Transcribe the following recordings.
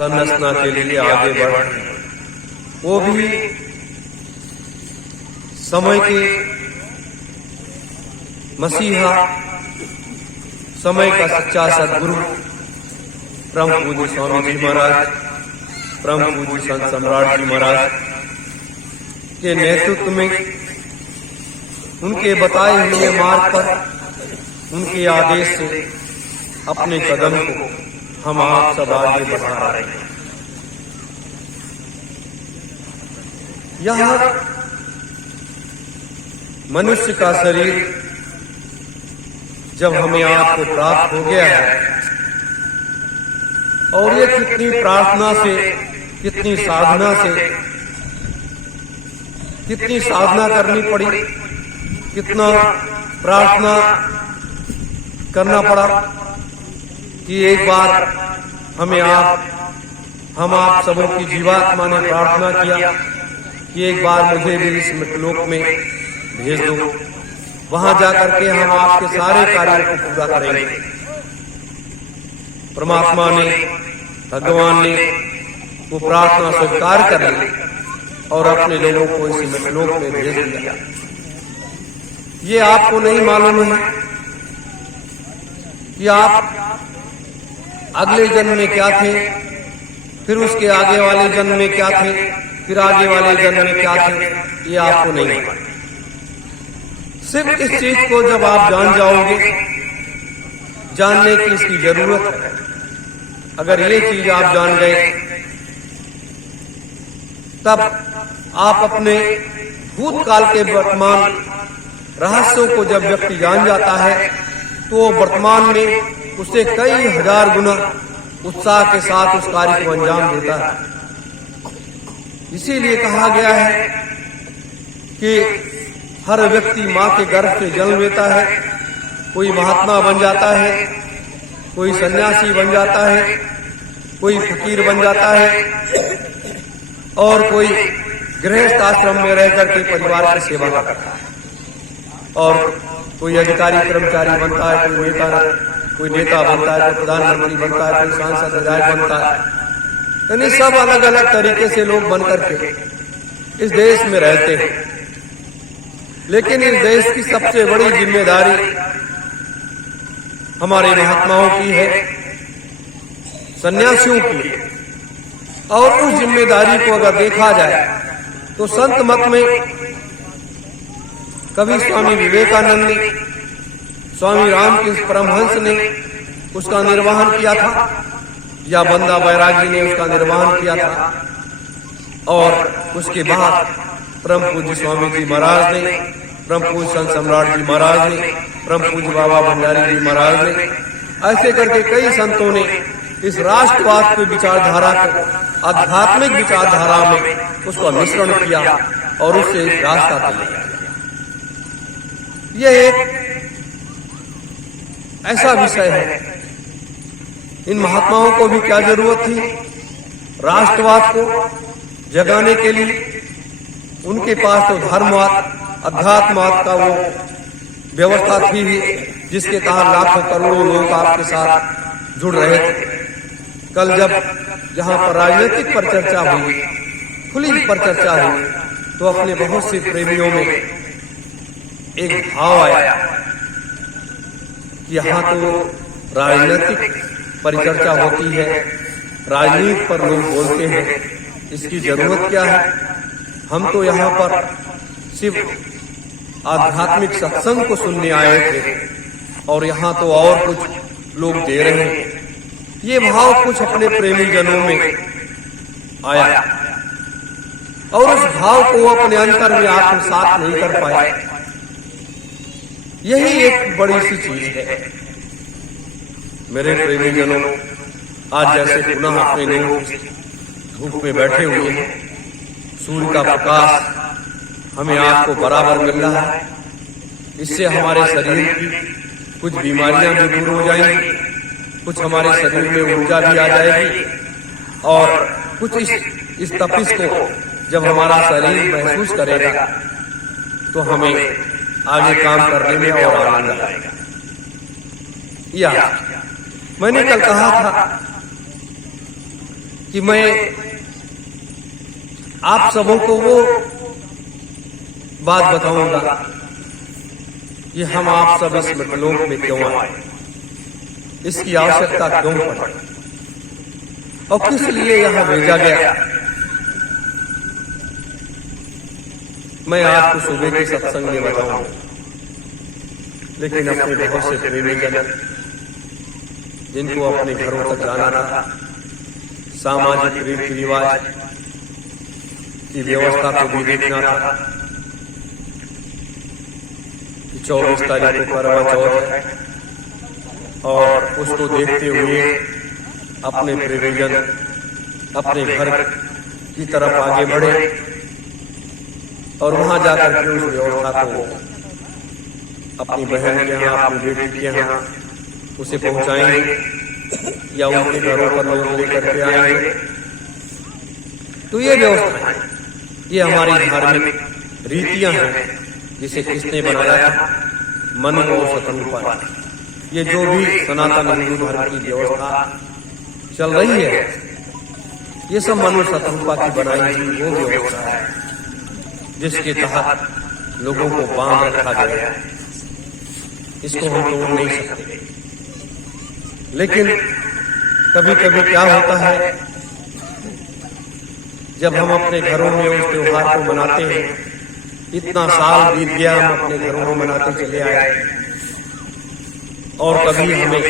संरचना के लिए आगे बढ़ रहे हैं, वो भी समय के मसीहा, समय का सच्चा सदगुरु परम पूज्य स्वामी जी महाराज, परम पूज्य संत सम्राट जी महाराज के नेतृत्व में, उनके बताए हुए मार्ग पर, उनके आदेश से अपने कदम को हम आप सब आगे बढ़ा रहे हैं। यह मनुष्य का शरीर जब हमें आपको प्राप्त हो गया है, और ये कितनी प्रार्थना से, कितनी साधना से, कितनी साधना करनी पड़ी, कितना प्रार्थना करना पड़ा कि एक बार हमें हम आप सबों की जीवात्मा ने प्रार्थना किया कि एक बार मुझे भी इस मृतलोक में भेज दो, वहां जाकर के हम आपके सारे कार्यों को पूरा करेंगे। परमात्मा ने, भगवान ने वो प्रार्थना स्वीकार कर ली और अपने लोगों को इस मृतलोक में भेज दिया। ये आपको नहीं मालूम है कि आप अगले जन्म में क्या थे, फिर उसके आगे वाले जन्म में क्या थे, फिर आगे वाले जन्म में क्या थे, ये आपको नहीं पता। सिर्फ इस चीज को जब आप जान जाओगे, जानने की इसकी जरूरत है। अगर ये चीज आप जान गए, तब आप अपने भूतकाल के वर्तमान रहस्यों को जब व्यक्ति जान जाता है, तो वर्तमान में उससे कई हजार गुना उत्साह के साथ उस कार्य को अंजाम देता है। इसीलिए कहा गया है कि हर व्यक्ति माँ के गर्भ से जन्म लेता है, कोई महात्मा बन जाता है, कोई सन्यासी बन जाता है, कोई फकीर बन जाता है, और कोई गृहस्थ आश्रम में रह करके परिवार की सेवा करता है, और कोई अधिकारी कर्मचारी बनता है, कोई नेता बनता है, कोई प्रधानमंत्री बनता है, कोई सांसद विधायक बनता है। यानी सब अलग अलग तरीके से लोग बन करके इस देश में रहते हैं। लेकिन इस देश की सबसे बड़ी जिम्मेदारी हमारे महात्माओं की है, सन्यासियों की है। और उस जिम्मेदारी को अगर देखा जाए तो संत मत में कभी स्वामी विवेकानंद ने, स्वामी रामकृष्ण परमहंस ने उसका निर्वहन किया था, या बंदा बैरागी ने उसका निर्वहन किया था, और उसके बाद परम पूज्य स्वामी जी महाराज ने, परम पूज्य संत सम्राट जी महाराज ने, परम पूज्य बाबा भंडारी जी महाराज ने, ऐसे करके कई संतों ने इस राष्ट्रवाद की विचारधारा को आध्यात्मिक विचारधारा में उसका मिश्रण किया और उससे रास्ता तय। यह एक ऐसा विषय है, इन महात्माओं को भी क्या जरूरत थी राष्ट्रवाद को जगाने के लिए। उनके पास तो धर्मवाद, अध्यात्मवाद का वो व्यवस्था थी जिसके तहत लाखों करोड़ों लोग आपके साथ जुड़ रहे थे। कल जब जहां पर राजनीतिक पर चर्चा हुई, खुली पर चर्चा हुई, तो अपने बहुत से प्रेमियों में एक भाव आया कि यहाँ तो राजनीतिक परिचर्चा होती है, राजनीति पर लोग बोलते हैं, इसकी जरूरत क्या है? हम तो यहाँ पर सिर्फ आध्यात्मिक सत्संग को सुनने आए थे, और यहाँ तो और कुछ लोग दे रहे हैं। ये भाव कुछ अपने प्रेमी जनों में आया, और उस भाव को अपने अंतर में आत्मसात नहीं कर पाए। यही एक बड़ी सी चीज है। मेरे प्रेमी जनों, आज जैसे पुनः अपने लोग धूप में बैठे हुए हैं, सूर्य का प्रकाश हमें आपको बराबर मिल रहा है, इससे हमारे शरीर की कुछ बीमारियां भी दूर हो जाएंगी, कुछ हमारे शरीर में ऊर्जा भी आ जाएगी, और कुछ इस तपिश को जब हमारा शरीर महसूस करेगा तो हमें आगे काम करने में और आनंद आएगा। या मैंने कल कहा था कि मैं आप सबों को वो बात बताऊंगा कि हम आप सब इस मृतलोक में क्यों आए, इसकी आवश्यकता क्यों पड़ी और किस लिए यहां भेजा गया। मैं आपको सुबह के सत्संग में बताऊंगा, लेकिन अपने बहुत से प्रेमीजन जिनको अपने घरों तक जाना था, सामाजिक रीति रिवाज की व्यवस्था को भी देखना था कि 24 तारीख को करवा चौथ है और उसको देखते हुए अपने प्रेमीजन अपने घर की तरफ आगे बढ़े और वहां जाकर के उस व्यवस्था को अपनी बहन के यहाँ, अपनी बेटी के यहाँ उसे पहुंचाएंगे या उनके घरों पर लोग लेकर के आएंगे। तो ये व्यवस्था है, ये हमारी धार्मिक रीतियां हैं जिसे किसने बनाया था, मनु और शत्रुपा। ये जो भी सनातन हिंदू धर्म की व्यवस्था चल रही है, ये सब मनु शत्रुपा की बनाई हुई वो व्यवस्था है जिसके तहत लोगों को बांध रखा गया है। इसको हम तोड़ नहीं सकते। लेकिन कभी कभी क्या होता है, जब हम अपने घरों में उस त्योहार को मनाते हैं, इतना साल बीत गया हम अपने घरों में मनाते चले आए और कभी हमें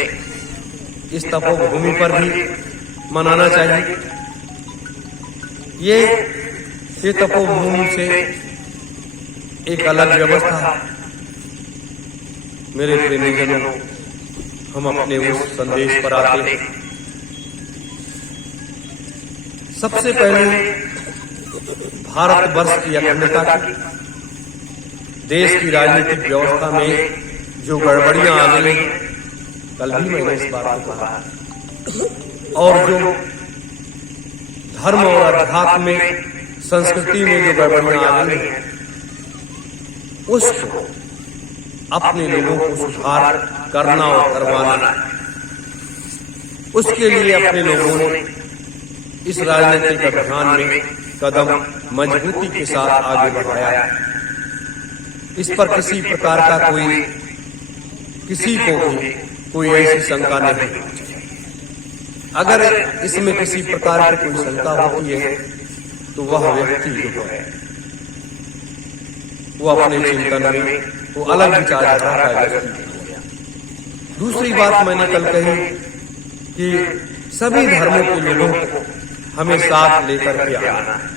इस तपोभूमि पर भी मनाना चाहिए। ये तपोभूमि से एक अलग व्यवस्था है। मेरे प्रेमीजनों, हम अपने उस संदेश पर आते हैं। सबसे पहले भारतवर्ष की अखंडता की, देश की राजनीतिक व्यवस्था में जो गड़बड़ियां आ गई, कल भी मैंने इस बात को कहा, और जो धर्म और अध्यात्म में, संस्कृति में जो गड़बड़ियां आ गई हैं, उसको अपने लोगों को सुधार करना और करवाना। उसके लिए अपने लोगों ने इस राजनीतिक अभियान में कदम मजबूती के साथ आगे बढ़ाया। इस पर किसी प्रकार का किसी को भी कोई ऐसी शंका नहीं। अगर इसमें किसी प्रकार की कोई शंका होती है तो वह व्यक्ति जो है वो अपने चिंतन में वो अलग विचारधारा का व्यक्ति हो गया। दूसरी बात मैंने कल कही कि सभी धर्मों के लोगों को हमें साथ लेकर के आना है,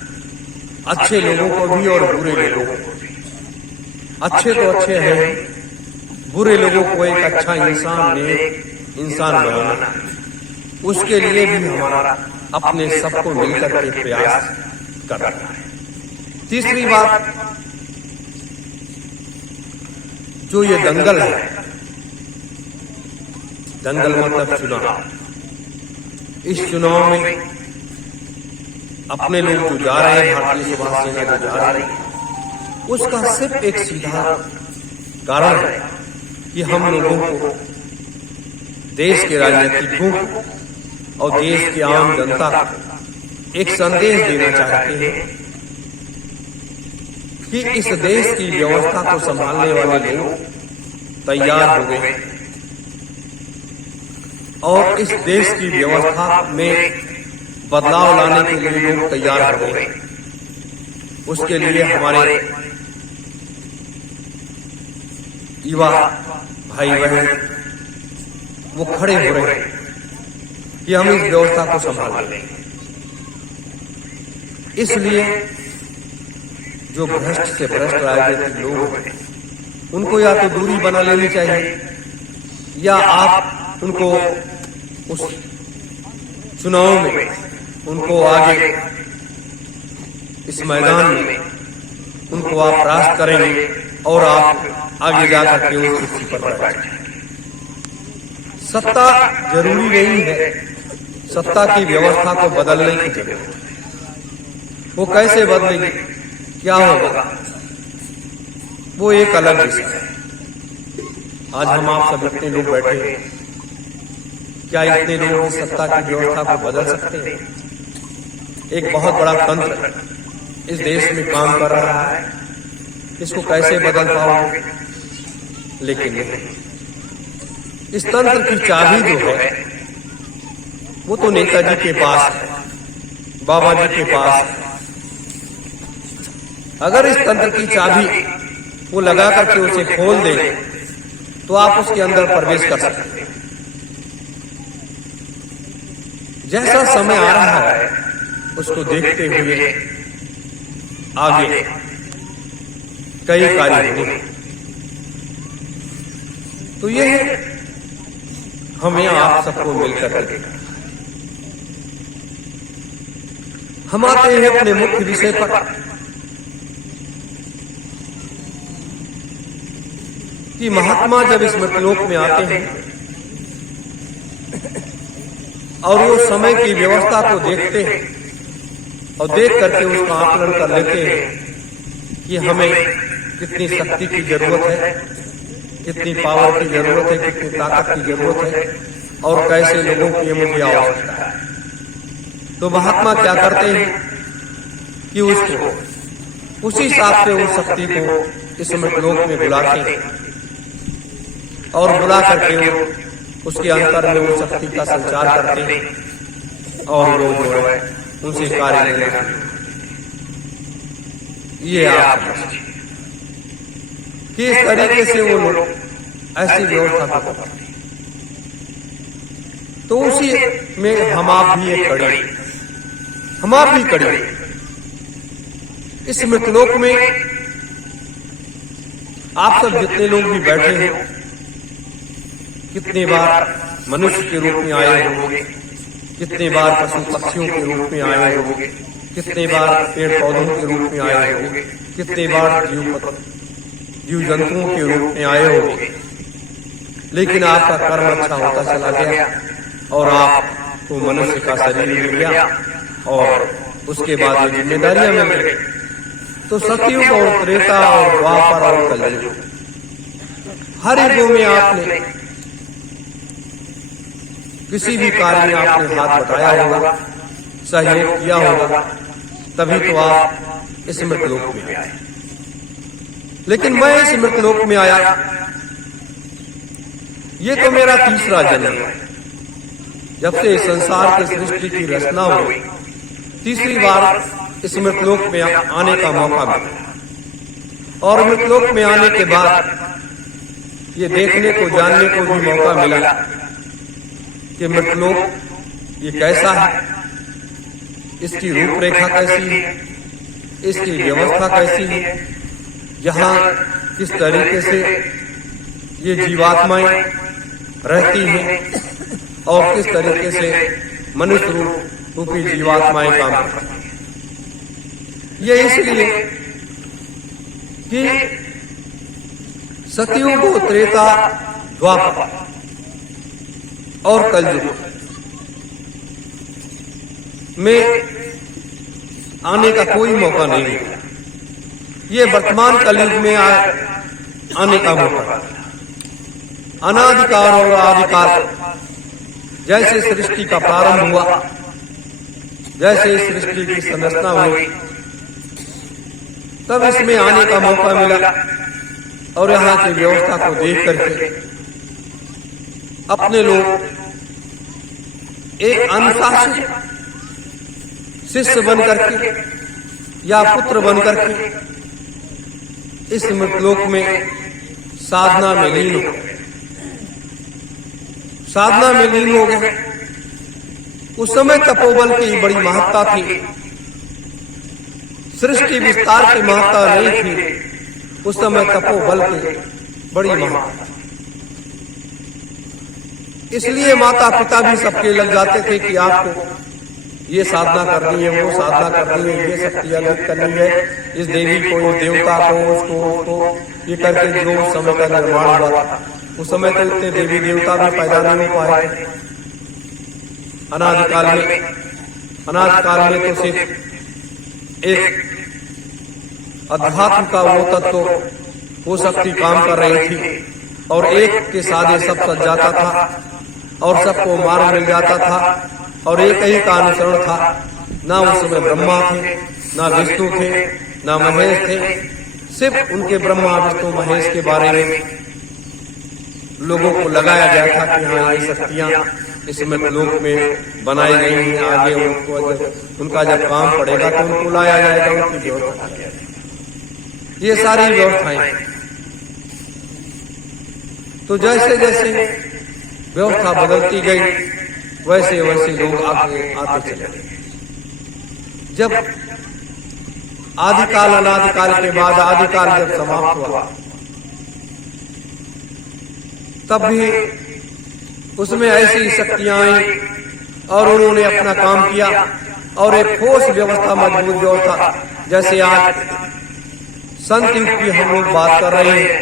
अच्छे लोगों को भी और बुरे लोगों को भी। अच्छे तो अच्छे हैं, बुरे लोगों को एक अच्छा इंसान बनाना, उसके लिए भी हमारा अपने सबको मिलकर के प्रयास करना है। तीसरी बात, जो ये दंगल है, दंगल मतलब चुनाव, इस चुनाव में अपने लोग जो जा रहे हैं, भारतीय समाज सेना जो जा रही है, उसका सिर्फ एक सीधा कारण है कि हम लोगों को, देश के राजनीतिज्ञों को और देश की आम जनता को एक संदेश देना चाहते हैं कि इस देश की व्यवस्था को संभालने वाले लोग तैयार हो गए और इस देश की व्यवस्था में बदलाव लाने के लिए लोग तैयार हो गए। उसके लिए हमारे युवा भाई बहन वो खड़े हो रहे हैं कि हम इस व्यवस्था को संभाल लेंगे। इसलिए जो भ्रष्ट से भ्रष्ट राजनीतिक लोग हैं, उनको या तो दूरी बना लेनी चाहिए या आप उनको उस चुनाव में उनको आगे इस मैदान में उनको आप परास्त करेंगे और आप आगे जाकर के उस कुर्सी पर बैठेंगे। सत्ता जरूरी नहीं है, सत्ता की व्यवस्था को बदलने की जरूरत है। वो कैसे बदलेगी, क्या होगा, वो एक अलग विषय है। आज हम आप सब इतने लोग बैठे हैं, क्या इतने लोग सत्ता की व्यवस्था को बदल सकते हैं? एक बहुत बड़ा तंत्र इस देश में काम कर रहा है, इसको कैसे बदल पाओगे? लेकिन इस तंत्र की चाबी जो है वो तो नेताजी के पास है, बाबा जी के पास है। अगर इस तंत्र की चाबी वो लगा करके उसे खोल दे तो आप उसके अंदर प्रवेश कर सकते हैं। जैसा समय आ रहा है उसको देखते हुए आगे कई कार्य होंगे। तो ये हमें आप सबको मिलकर के हम आते हैं अपने मुख्य विषय पर कि महात्मा जब इस मृतलोक में आते हैं और वो समय की व्यवस्था को देखते हैं और देख करके उसका आकलन कर लेते हैं कि हमें कितनी शक्ति की जरूरत है, कितनी पावर की जरूरत है, कितनी ताकत की जरूरत है और कैसे लोगों की मुझे आवश्यकता है। तो महात्मा क्या करते हैं कि उसको उसी हिसाब से उस शक्ति को इस मृतलोक में बुलाते हैं और बुला करके उसके अंतर में उस शक्ति का संचार करते हैं और वो जो है उनसे कार्य लेना। ये आप किस तरीके से वो लोग ऐसी व्यवस्था करते हैं। तो उसी में हम आप भी एक कड़ी, हम आप भी कड़ी इस मृतलोक में आप सब जितने लोग भी बैठे हैं, कितने बार मनुष्य के रूप में आए होंगे, कितने बार पशु पक्षियों के रूप में आए होंगे, कितने बार पेड़ पौधों के रूप में आए होंगे, कितने बार जीव जंतुओं के रूप में आए होंगे। लेकिन आपका कर्म अच्छा होता चला गया और आपको मनुष्य का शरीर मिल गया और उसके बाद ये जिम्मेदारियां मिल गई। तो सतयुग और त्रेता और द्वापर और कलयुग हर एक में आपने किसी भी कार्य में आपने हाथ बटाया होगा, सहयोग किया होगा, तभी तो आप इस मृतलोक में आए। लेकिन मैं इस मृतलोक में आया, ये तो मेरा तीसरा जन्म है। जब से संसार की सृष्टि की रचना हुई, तीसरी बार इस मृतलोक में आने का मौका मिला और मृतलोक में आने के बाद ये देखने को, जानने को भी मौका मिला कि मृतलोक ये कैसा है, इसकी रूपरेखा कैसी है, इसकी व्यवस्था कैसी है, यहाँ किस तरीके से ये जीवात्माएं रहती हैं और किस तरीके से मनुष्य रूपी जीवात्माएं काम करती हैं। ये इसलिए कि सतयुग, त्रेता, द्वापर और कलयुग में आने का कोई मौका नहीं है। ये वर्तमान कलयुग में आने का मौका। अनादिकाल और आदिकाल जैसे सृष्टि का प्रारंभ हुआ, जैसे सृष्टि की संरचना हुई, तब इसमें आने का मौका मिला और यहाँ की व्यवस्था को देख करके अपने लोग एक अनुशासित शिष्य बन करके या पुत्र बन करके इस मृतलोक में साधना में लीन हो गए। साधना में लीन हो गए। उस समय तपोबल की बड़ी महत्ता थी, सृष्टि विस्तार की महत्ता नहीं थी। उस समय तपोबल की बड़ी महत्ता, इसलिए माता पिता भी सबके लग जाते थे कि आपको ये साधना करनी है, वो साधना करनी है, ये शक्ति अर्जित करनी है, इस देवी को, इस देवता को, उसको ये करके जो उस समय का निर्माण हुआ था। उस समय तो इतने देवी देवता भी पैदा नहीं हो पाए। अनादिकाल में तो सिर्फ एक अध्यात्म का वो तत्व, वो शक्ति काम कर रही थी और एक के साथ ये सब सज जाता था और सबको मार्ग मिल जाता था और एक ही का अनुसरण था ना उस समय ब्रह्मा थे, ना विष्णु थे, ना महेश थे। सिर्फ उनके ब्रह्मा विष्णु महेश के बारे में लोगों को लगाया गया था कि हाँ ये शक्तियां इस मृतलोक में बनाई गई हैं, आगे उनका जब काम पड़ेगा तो उनको लाया जाएगा, उनकी व्यवस्था की जाएगी। ये सारी व्यवस्थाएं। तो जैसे जैसे व्यवस्था बदलती गई वैसे वैसे लोग आगे आते चले। जब आदिकाल अनादिकाल के बाद आदिकाल जब समाप्त हुआ तब भी उसमें ऐसी शक्तियां आई और उन्होंने अपना काम किया और एक ठोस व्यवस्था, मजबूत व्यवस्था, जैसे आज संत युग की हम लोग बात कर रहे हैं,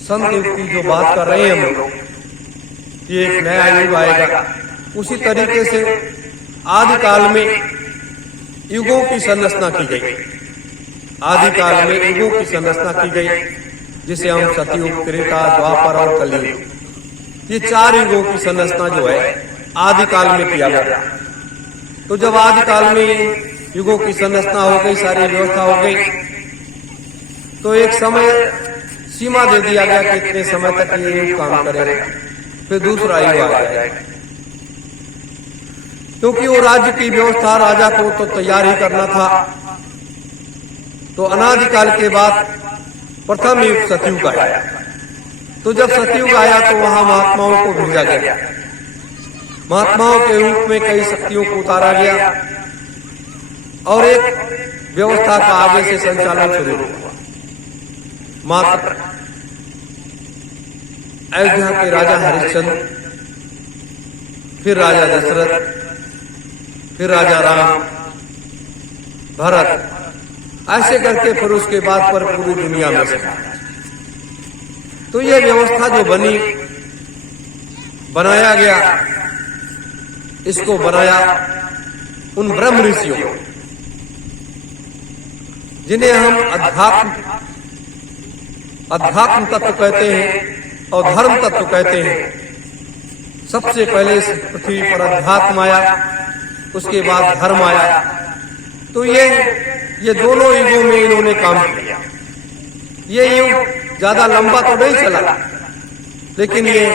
संत युग की जो बात कर रहे हैं हम लोग, ये एक नया युग आएगा। उसी तरीके से आदिकाल में युगों की संरचना की गई। आदिकाल में युगों की संरचना की गई जिसे हम सतयुग, त्रेता, द्वापर और कलयुग, ये 4 युगों की संरचना जो है आदिकाल में किया गया। तो जब आदिकाल में युगों की संरचना हो गई, सारी व्यवस्था हो गई, तो एक समय सीमा दे दिया गया कि इतने समय तक ये युग काम करेगा, फिर दूसरा युग आ जाएगा। क्योंकि वो राज्य की व्यवस्था, राजा को तो तैयार ही करना था। तो अनादिकाल के बाद प्रथम युग सतयुग आया। तो जब सतयुग आया तो वहां महात्माओं को भेजा गया। महात्माओं के रूप में कई शक्तियों को उतारा गया और एक व्यवस्था का आगे से संचालन शुरू हुआ। मात्र अयोध्या के राजा हरिश्चंद्र, फिर राजा दशरथ, फिर राजा राम, भरत, ऐसे करके फिर उसके बाद पर पूरी दुनिया में से। तो ये व्यवस्था जो बनी, बनाया गया, इसको बनाया उन ब्रह्म ऋषियों जिन्हें हम अध्यात्म तत्व कहते हैं और धर्म तत्व कहते हैं। सबसे पहले इस पृथ्वी पर अध्यात्म आया, उसके बाद धर्म आया। तो ये दोनों युगों में इन्होंने काम किया। ये युग ज्यादा लंबा तो नहीं चला, लेकिन ये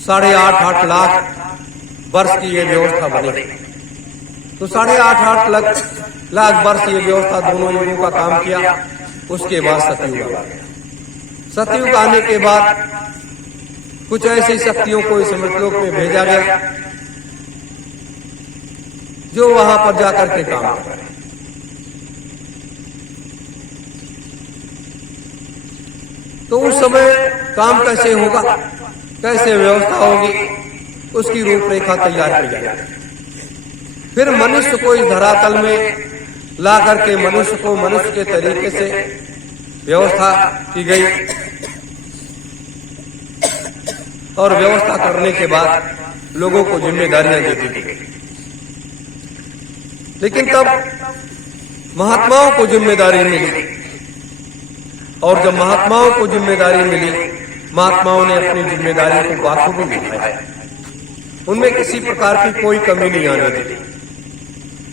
8.5 लाख वर्ष की ये व्यवस्था बनी। तो 8.5 लाख वर्ष ये व्यवस्था दोनों युगों का काम किया। उसके बाद सतयुग आ गया। सतयुग आने के बाद कुछ ऐसी शक्तियों को इस मृतलोक में भेजा गया जो वहां पर जाकर के काम करें। तो उस समय काम कैसे होगा, कैसे व्यवस्था होगी, उसकी रूपरेखा तैयार की जाए। फिर मनुष्य को इस धरातल में ला करके मनुष्य को मनुष्य के तरीके से व्यवस्था की गई और व्यवस्था करने के बाद लोगों को जिम्मेदारियां दे दी गई। लेकिन तब महात्माओं को जिम्मेदारी मिली और जब महात्माओं को जिम्मेदारी मिली, महात्माओं ने अपनी जिम्मेदारी को बाखूबी निभाया। उनमें किसी प्रकार की कोई कमी नहीं आने दी,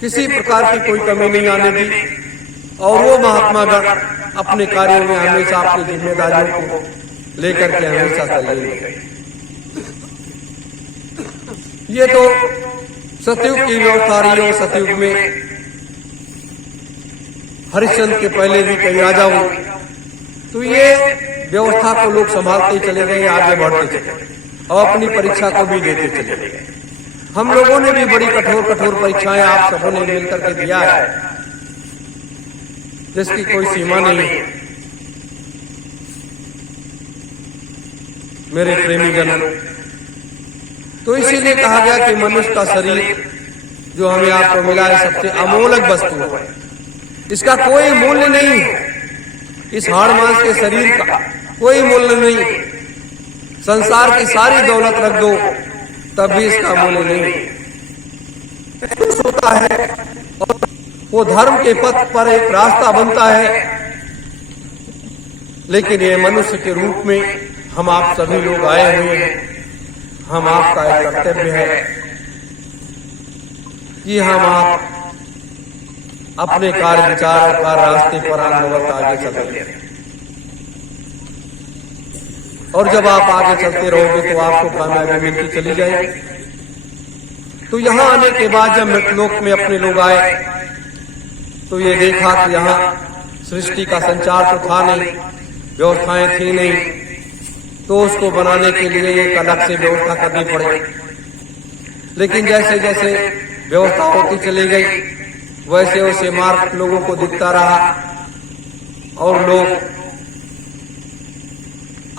किसी प्रकार की कोई कमी नहीं आने दी। और वो महात्मागण अपने कार्यों में हमेशा अपनी जिम्मेदारियों को लेकर के हमेशा चले गए। ये तो सतयुग की व्यवस्था रही हो। सतयुग में हरिश्चंद्र के पहले भी कई राजा हुए। तो ये व्यवस्था को लोग संभालते चले गए, आगे बढ़ते चले और अपनी परीक्षा को भी देते चले गए। हम लोगों ने भी बड़ी कठोर परीक्षाएं आप सबों ने मिलकर के दिया है, जिसकी कोई सीमा नहीं है। मेरे प्रेमी जनों, तो इसीलिए कहा गया कि मनुष्य का शरीर जो हमें आपको मिला है सबसे अमूल्य वस्तु है। इसका कोई मूल्य नहीं है। इस हाड़ मांस के शरीर का कोई मूल्य नहीं। संसार की सारी दौलत रख दो तब भी इसका मूल्य नहीं होता है। और वो धर्म के पथ पर एक रास्ता बनता है, लेकिन ये मनुष्य के रूप में हम आप सभी लोग आए हुए हैं। हम आपका एक कर्तव्य है कि हम आप अपने कार्य विचार और कार्य रास्ते पर अनवरत आगे चलते हैं। और जब आप आगे चलते रहोगे तो आपको कामयाबी मिलती चली जाएगी। तो यहाँ आने के बाद जब मृतलोक में अपने लोग आए तो ये देखा कि यहाँ सृष्टि का संचार तो था नहीं, व्यवस्थाएं थी नहीं, तो उसको बनाने के लिए एक अलग से व्यवस्था करनी पड़ी। लेकिन जैसे जैसे व्यवस्था होती चली गई वैसे वैसे मार्ग लोगों को दिखता रहा और लोग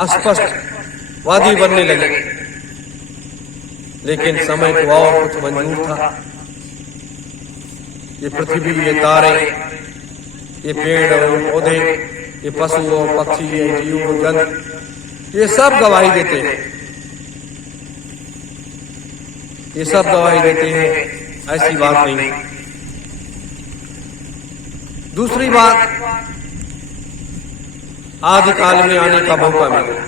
अस्पष्ट वादी बनने लगे। लेकिन समय को और कुछ मंजूर था। ये पृथ्वी, ये तारे, ये पेड़ और पौधे, ये पशु और पक्षी, ये जीव और जंतु, ये सब गवाही देते हैं। ये सब गवाही देते हैं, ऐसी बात नहीं। दूसरी बात, आदिकाल में आने का मौका मिला,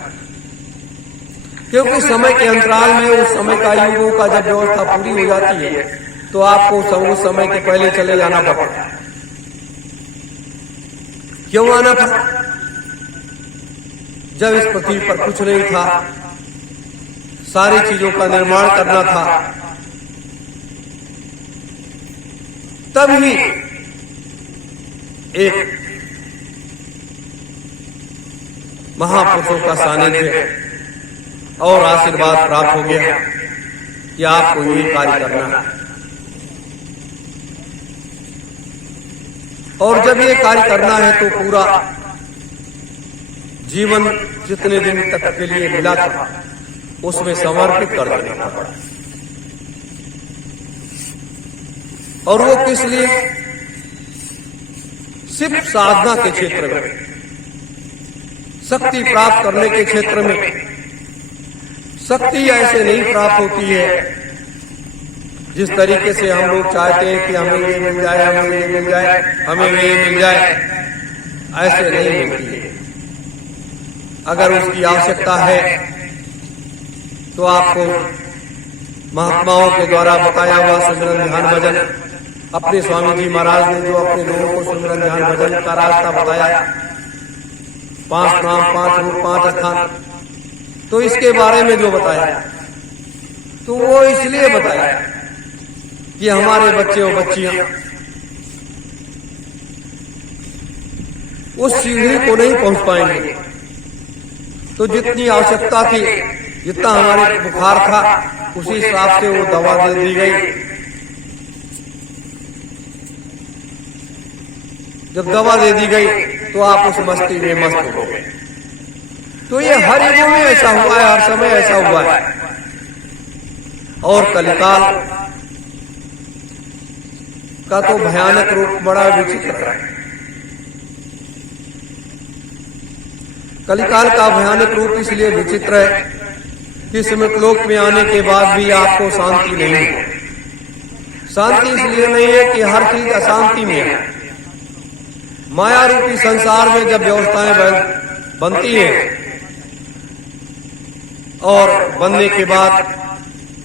क्योंकि समय के अंतराल में उस समय का युगों का जब व्यवस्था पूरी हो जाती है तो आपको उस समय के पहले चले जाना पड़ता है। क्यों आना पड़ा? जब इस पृथ्वी पर कुछ नहीं था, सारी चीजों का निर्माण करना था, तभी एक महापुरुषों का सानिध्य और आशीर्वाद प्राप्त हो गया कि आपको ये कार्य करना है। और जब ये कार्य करना है तो पूरा जीवन जितने दिन तक के लिए मिला था उसमें समर्पित कर देना पड़ा। और वो किस लिए? सिर्फ साधना के क्षेत्र में, शक्ति प्राप्त करने के क्षेत्र में। शक्ति ऐसे नहीं प्राप्त होती है जिस तरीके से हम लोग चाहते हैं कि हमें ये मिल जाए, हमें ये मिल जाए, हमें ये मिल जाए, ऐसे नहीं मिलती है। अगर उसकी आवश्यकता है तो आपको महात्माओं के द्वारा बताया हुआ सिमरन ध्यान भजन, अपने स्वामी जी महाराज ने जो अपने लोगों को सिमरन ध्यान भजन का रास्ता बताया, 5 नाम 5 रूप 5 स्थान, तो इसके बारे में जो बताया तो वो इसलिए बताया कि हमारे बच्चे और बच्चियां उस सीढ़ी को नहीं पहुंच पाएंगे। तो जितनी आवश्यकता थी, जितना हमारे बुखार था, उसी हिसाब से वो दवा दे दी गई। जब दवा दे दी गई तो आप उस मस्ती में मस्त हो गए। तो ये हर युग में ऐसा हुआ है, हर समय ऐसा हुआ है। और कलिकाल का तो भयानक रूप बड़ा विचित्र है। कलिकाल का भयानक रूप इसलिए विचित्र है कि मृतलोक में आने के बाद भी आपको शांति नहीं है। शांति इसलिए नहीं है कि हर चीज अशांति में है। माया रूपी संसार में जब व्यवस्थाएं बनती हैं और बनने के बाद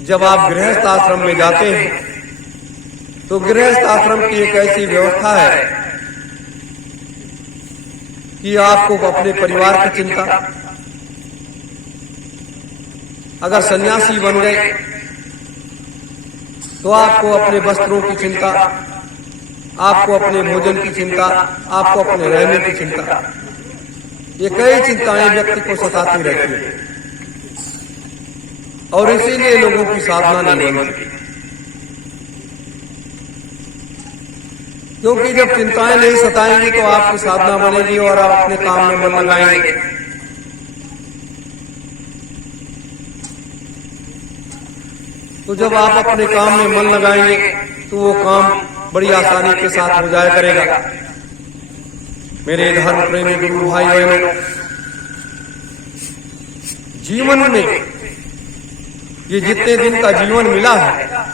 जब आप गृहस्थ आश्रम में जाते हैं तो गृहस्थ आश्रम की एक ऐसी व्यवस्था है कि आपको अपने परिवार की चिंता, अगर सन्यासी बन गए तो आपको अपने वस्त्रों की चिंता, आपको अपने भोजन की चिंता, आपको अपने रहने की चिंता, ये कई चिंताएं व्यक्ति को सताती रहती है। और इसीलिए लोगों की साधना नहीं बनती, क्योंकि जब चिंताएं नहीं सताएंगी तो आपकी साधना बनेगी और आप अपने काम में मन लगाएंगे। तो जब आप अपने काम में मन लगाएंगे तो वो काम बड़ी आसानी के साथ हो जाया करेगा। मेरे धर्म प्रेमी गुरु भाई बहनों, जीवन में ये जितने दिन का जीवन मिला है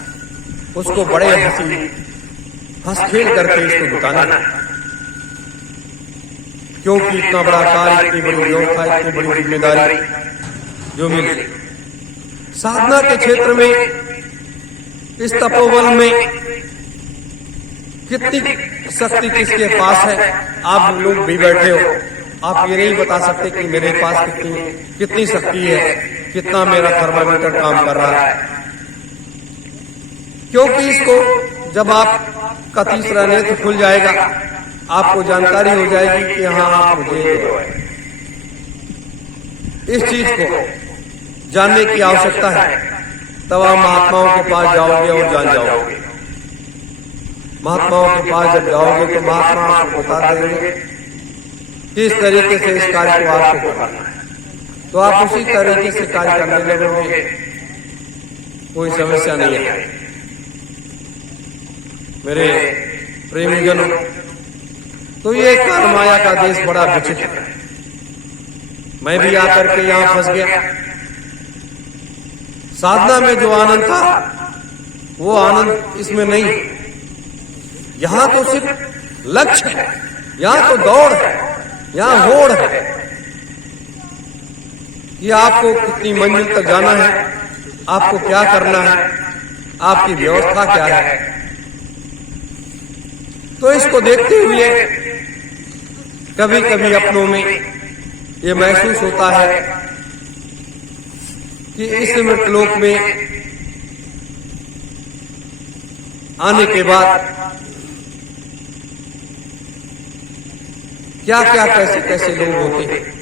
उसको बड़े हंस खेल करके इसको बिताना है, क्योंकि इतना बड़ा कार्य, इतनी बड़ी व्यवस्था, इतनी बड़ी जिम्मेदारी जो मिली। साधना के क्षेत्र में इस तपोबल में कितनी शक्ति किसके पास है। आप लोग भी बैठे हो, आप ये नहीं बता सकते कि मेरे पास कितनी शक्ति है, कितना मेरा थर्मामीटर काम कर रहा है, क्योंकि इसको जब आपका तीसरा नेत्र खुल जाएगा, आपको जानकारी हो जाएगी कि हाँ आप मुझे इस चीज को जानने की आवश्यकता है, तब आप महात्माओं के पास जाओगे और जान जाओगे। महात्माओं के पास जब जाओगे तो महात्मा आपको बता देंगे किस तरीके से इस कार्य को आपको करना है, तो आप उसी तरीके से कार्य करने लगोगे, कोई समस्या नहीं है। मेरे प्रेमीजनों, तो ये काल माया का देश बड़ा विचित्र है। मैं भी आकर के यहाँ फंस गया। साधना में जो आनंद था वो आनंद इसमें नहीं। यहाँ तो सिर्फ लक्ष्य है, यहाँ तो दौड़ है, यहाँ होड़ है कि आपको कितनी मंजिल तक जाना है, आपको क्या करना है, आपकी व्यवस्था क्या है। तो इसको देखते हुए कभी कभी अपनों में ये महसूस होता है कि इस मृतलोक में आने के बाद क्या क्या कैसे कैसे लोग होते हैं।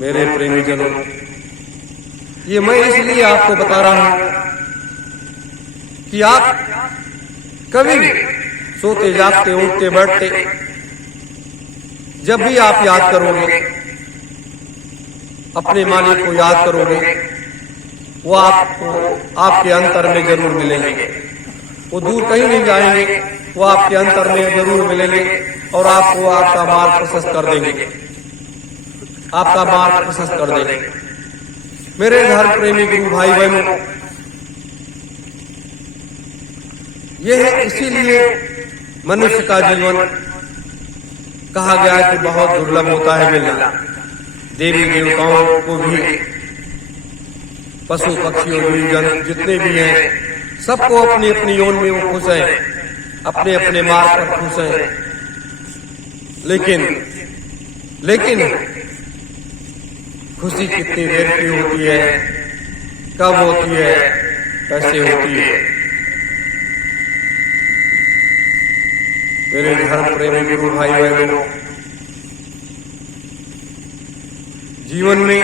मेरे प्रेमीजनों, ये मैं इसलिए आपको बता रहा हूं कि आप कभी भी सोते जागते उठते बैठते जब भी आप याद करोगे, अपने मालिक को याद करोगे, वो आपको आपके अंतर में जरूर मिलेंगे। वो दूर कहीं नहीं जाएंगे, वो आपके अंतर में जरूर मिलेंगे और आपको आपका मार्ग प्रशस्त कर देंगे, आपका मार्ग प्रशस्त कर देंगे। मेरे धर्म प्रेमी गुरु भाई बहनों, यह इसीलिए मनुष्य का जीवन कहा गया है कि बहुत दुर्लभ होता है मिलना। देवी देवताओं को भी, पशु पक्षियों जीव जंतु जितने भी हैं, सबको अपनी अपनी योन में वो खुश हैं, अपने अपने मार्ग पर खुश हैं। लेकिन खुशी कितनी देर की होती है, कब होती है, कैसे होती है। मेरे धर्म प्रेमी गुरु भाई बहनों, जीवन में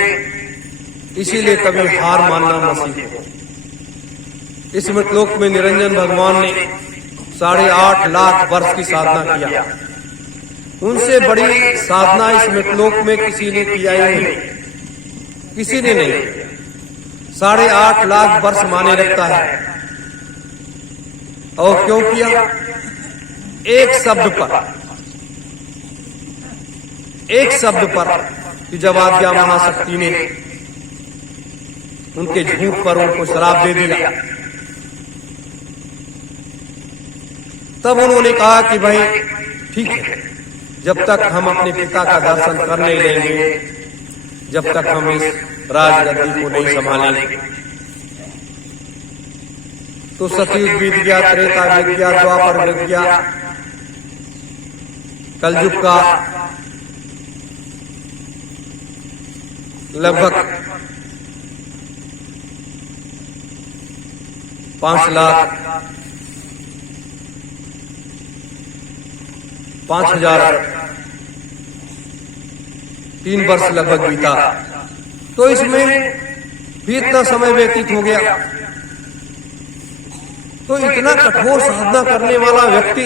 इसीलिए कभी हार मानना मत सीखो। इस मृतलोक में निरंजन भगवान ने 8.5 लाख वर्ष की साधना किया। उनसे बड़ी साधना इस मृतलोक में किसी ने किया ही नहीं, किसी ने नहीं। 8.5 लाख वर्ष माने रखता है। और क्यों किया? एक शब्द पर कि जब आज्ञा महाशक्ति ने उनके झूठ पर उनको श्राप दे दिया, तब उन्होंने कहा कि भाई ठीक है, जब तक हम अपने पिता का दर्शन कर नहीं लेंगे, जब तक हम इस राजगद्दी को नहीं संभालेंगे। तो सतयुग बीत गया, त्रेता बीत गया, द्वापर बीत गया, कलयुग का लगभग 5,000 3 वर्ष लगभग बीता। तो इसमें भी इतना समय व्यतीत हो गया। तो इतना कठोर साधना करने वाला व्यक्ति,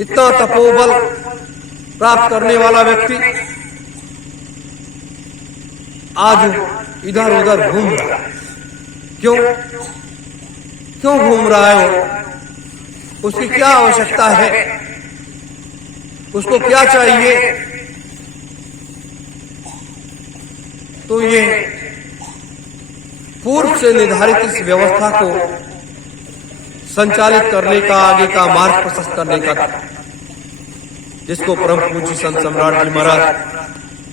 इतना तपोबल प्राप्त करने वाला व्यक्ति आज इधर उधर घूम रहा है। क्यों घूम रहा है वो? उसकी क्या आवश्यकता है? उसको क्या चाहिए? तो ये पूर्व से निर्धारित इस व्यवस्था को संचालित करने का, आगे का मार्ग प्रशस्त करने का था, जिसको परम पूज्य संत सम्राट जी महाराज,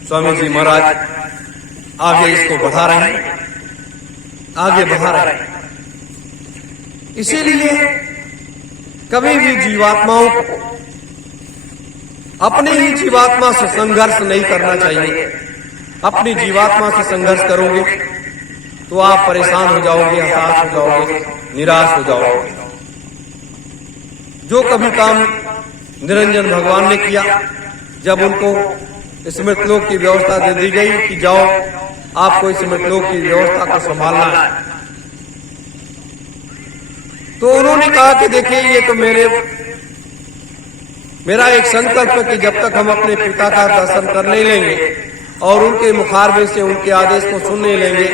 स्वामी जी महाराज आगे इसको बढ़ा रहे हैं, आगे बढ़ा रहे हैं। इसीलिए कभी भी जीवात्माओं को अपनी ही जीवात्मा से संघर्ष नहीं करना चाहिए। अपनी जीवात्मा से संघर्ष करोगे तो आप परेशान हो जाओगे, हताश हो जाओगे, निराश हो जाओगे। जो कभी काम निरंजन भगवान ने किया, जब उनको स्मृतलोक की व्यवस्था दे दी गई कि जाओ आपको स्मृतलोक की व्यवस्था को संभालना है, तो उन्होंने कहा कि देखिए ये तो मेरा एक संकल्प है कि जब तक हम अपने पिता का दर्शन कर नहीं लेंगे और उनके मुखारबे से उनके आदेश को सुन नहीं लेंगे,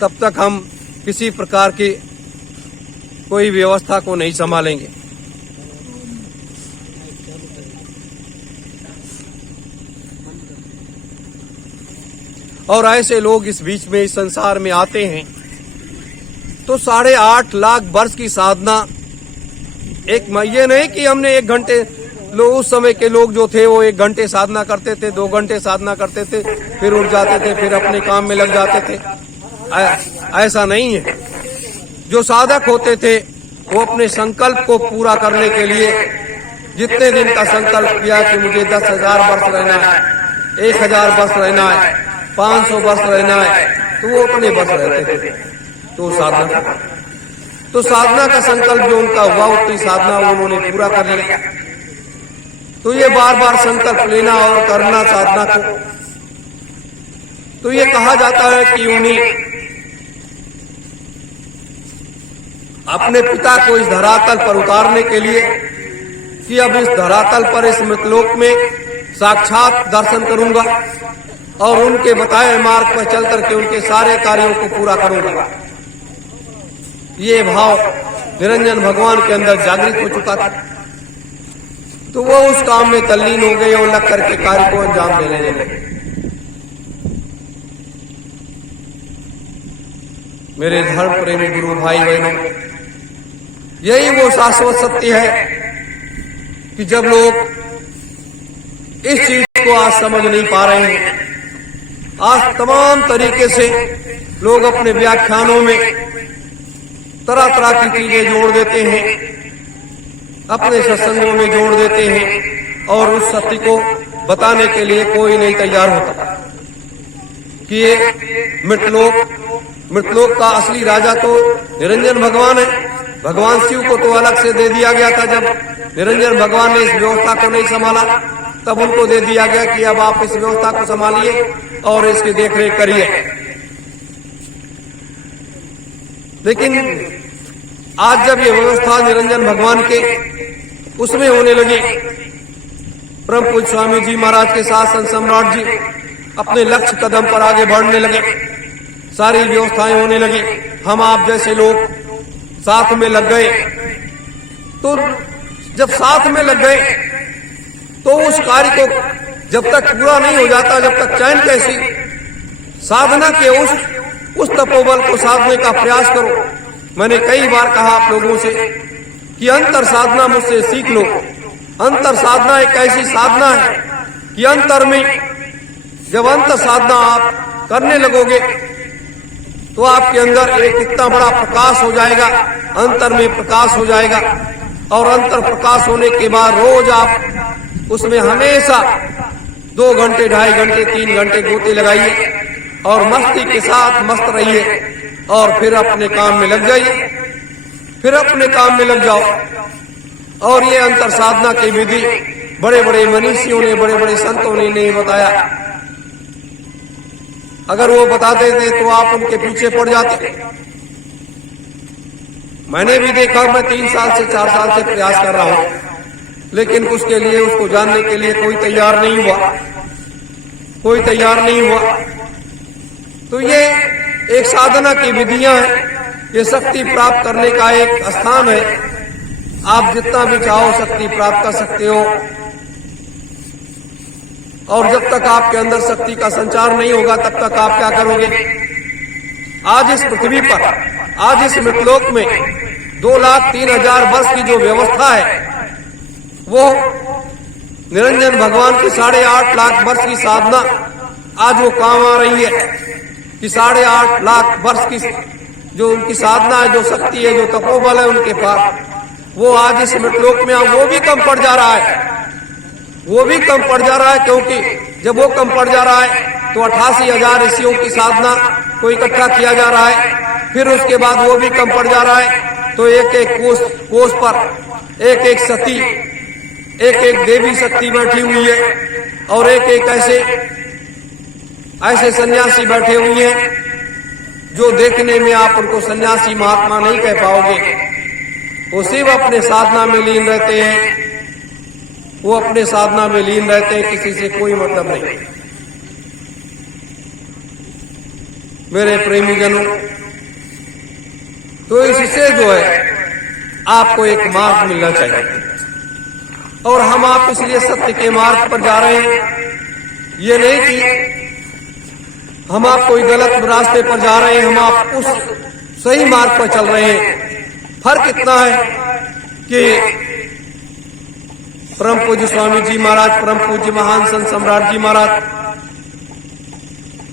तब तक हम किसी प्रकार की कोई व्यवस्था को नहीं संभालेंगे। और ऐसे लोग इस बीच में इस संसार में आते हैं तो 8.5 लाख वर्ष की साधना, ये नहीं कि हमने 1 घंटे, उस समय के लोग जो थे वो 1 घंटे साधना करते थे, 2 घंटे साधना करते थे, फिर उठ जाते थे, फिर अपने काम में लग जाते थे। ऐसा नहीं है। जो साधक होते थे वो अपने संकल्प को पूरा करने के लिए जितने दिन का संकल्प किया कि मुझे 10,000 वर्ष रहना है, 1,000 वर्ष रहना है, 500 वर्ष रहना है, तो वो अपने वर्ष रहते थे, तो साधना का का संकल्प जो उनका हुआ उतनी साधना उन्होंने पूरा कर लिया। तो ये बार बार संकल्प लेना और करना साधना को, तो ये कहा जाता है कि उन्हें अपने पिता को इस धरातल पर उतारने के लिए कि अब इस धरातल पर इस मृतलोक में साक्षात दर्शन करूंगा और उनके बताए मार्ग पर चल करके उनके सारे कार्यों को पूरा करूंगा। ये भाव निरंजन भगवान के अंदर जागृत हो चुका था, तो वो उस काम में तल्लीन हो गए और लग करके कार्य को अंजाम देने लगे। मेरे धर्म प्रेमी गुरु भाई बहनों, यही वो शाश्वत सत्य है कि जब लोग इस चीज को आज समझ नहीं पा रहे हैं, आज तमाम तरीके से लोग अपने व्याख्यानों में तरह तरह की चीजें जोड़ देते हैं, अपने सत्संगों में जोड़ देते हैं और उस सत्य को बताने के लिए कोई नहीं तैयार होता कि ये मृतलोक का असली राजा तो निरंजन भगवान है। भगवान शिव को तो अलग से दे दिया गया था, जब निरंजन भगवान ने इस व्यवस्था को नहीं संभाला तब उनको दे दिया गया कि अब आप इस व्यवस्था को संभालिए और इसकी देखरेख करिए। लेकिन आज जब ये व्यवस्था निरंजन भगवान के उसमें होने लगी, परम पूज्य स्वामी जी महाराज के साथ संत सम्राट जी अपने लक्ष्य कदम पर आगे बढ़ने लगे, सारी व्यवस्थाएं होने लगी, हम आप जैसे लोग साथ में लग गए। तो जब साथ में लग गए तो उस कार्य को जब तक पूरा नहीं हो जाता, जब तक चैन कैसी साधना के उस तपोबल को साधने का प्रयास करो। मैंने कई बार कहा आप लोगों से कि अंतर साधना मुझसे सीख लो। अंतर साधना एक ऐसी साधना है कि अंतर में जब अंतर साधना आप करने लगोगे तो आपके अंदर एक इतना बड़ा प्रकाश हो जाएगा, अंतर में प्रकाश हो जाएगा। और अंतर प्रकाश होने के बाद रोज आप उसमें हमेशा 2 घंटे, 2.5 घंटे, 3 घंटे गोते लगाइए और मस्ती के साथ मस्त रहिए और फिर अपने काम में लग जाइए, फिर अपने काम में लग जाओ। और ये अंतर साधना की विधि बड़े बड़े मनीषियों ने, बड़े बड़े संतों ने नहीं बताया। अगर वो बताते थे तो आप उनके पीछे पड़ जाते। मैंने भी देखा, मैं 3 साल से 4 साल से प्रयास कर रहा हूं, लेकिन उसके लिए, उसको जानने के लिए कोई तैयार नहीं हुआ, कोई तैयार नहीं हुआ। तो ये एक साधना की विधियां हैं, ये शक्ति प्राप्त करने का एक स्थान है। आप जितना भी चाहो शक्ति प्राप्त कर सकते हो, और जब तक आपके अंदर शक्ति का संचार नहीं होगा तब तक आप क्या करोगे। आज इस पृथ्वी पर, आज इस मृतलोक में 2,03,000 वर्ष की जो व्यवस्था है वो निरंजन भगवान की 8.5 लाख वर्ष की साधना आज वो काम आ रही है। कि 8.5 लाख वर्ष की जो उनकी साधना है, जो शक्ति है, जो तपोबल है उनके पास, वो आज इस मृतलोक में वो भी कम पड़ जा रहा है। वो भी कम पड़ जा रहा है, क्योंकि जब वो कम पड़ जा रहा है तो 88,000 ऋषियों की साधना को इकट्ठा किया जा रहा है। फिर उसके बाद वो भी कम पड़ जा रहा है, तो एक एक कोष पर एक एक सती, एक एक देवी शक्ति बैठी हुई है, और एक एक ऐसे सन्यासी बैठे हुए हैं जो देखने में आप उनको सन्यासी महात्मा नहीं कह पाओगे। वो सिर्फ अपने साधना में लीन रहते हैं, वो अपने साधना में लीन रहते हैं, किसी से कोई मतलब नहीं। मेरे प्रेमी जनों, तो इससे जो है आपको एक मार्ग मिलना चाहिए, और हम आप इसलिए सत्य के मार्ग पर जा रहे हैं। ये नहीं कि हम आप कोई गलत रास्ते पर जा रहे हैं, हम आप उस सही मार्ग पर चल रहे हैं। फर्क इतना है कि परम पूज्य स्वामी जी महाराज, परम पूज्य महान संत सम्राट जी महाराज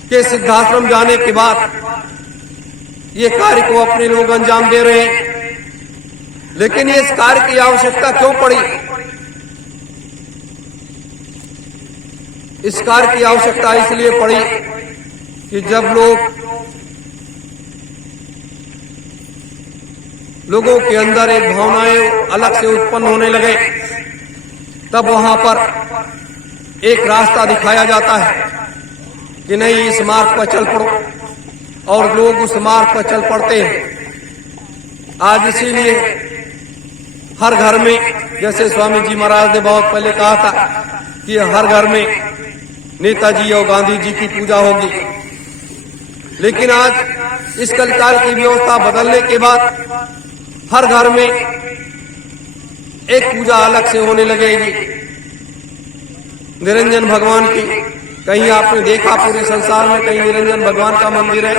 के सिद्धाश्रम जाने के बाद ये कार्य को अपने लोग अंजाम दे रहे हैं। लेकिन ये इस कार्य की आवश्यकता क्यों पड़ी? इस कार्य की आवश्यकता इसलिए पड़ी कि जब लोगों के अंदर एक भावनाएं अलग से उत्पन्न होने लगे, तब वहां पर एक रास्ता दिखाया जाता है कि नहीं, इस मार्ग पर चल पड़ो, और लोग उस मार्ग पर चल पड़ते हैं। आज इसीलिए हर घर में, जैसे स्वामी जी महाराज ने बहुत पहले कहा था कि हर घर में नेताजी और गांधी जी की पूजा होगी, लेकिन आज इस कलिकाल की व्यवस्था बदलने के बाद हर घर में एक पूजा अलग से होने लगेगी, निरंजन भगवान की। कहीं आपने देखा पूरे संसार में कहीं निरंजन भगवान का मंदिर है,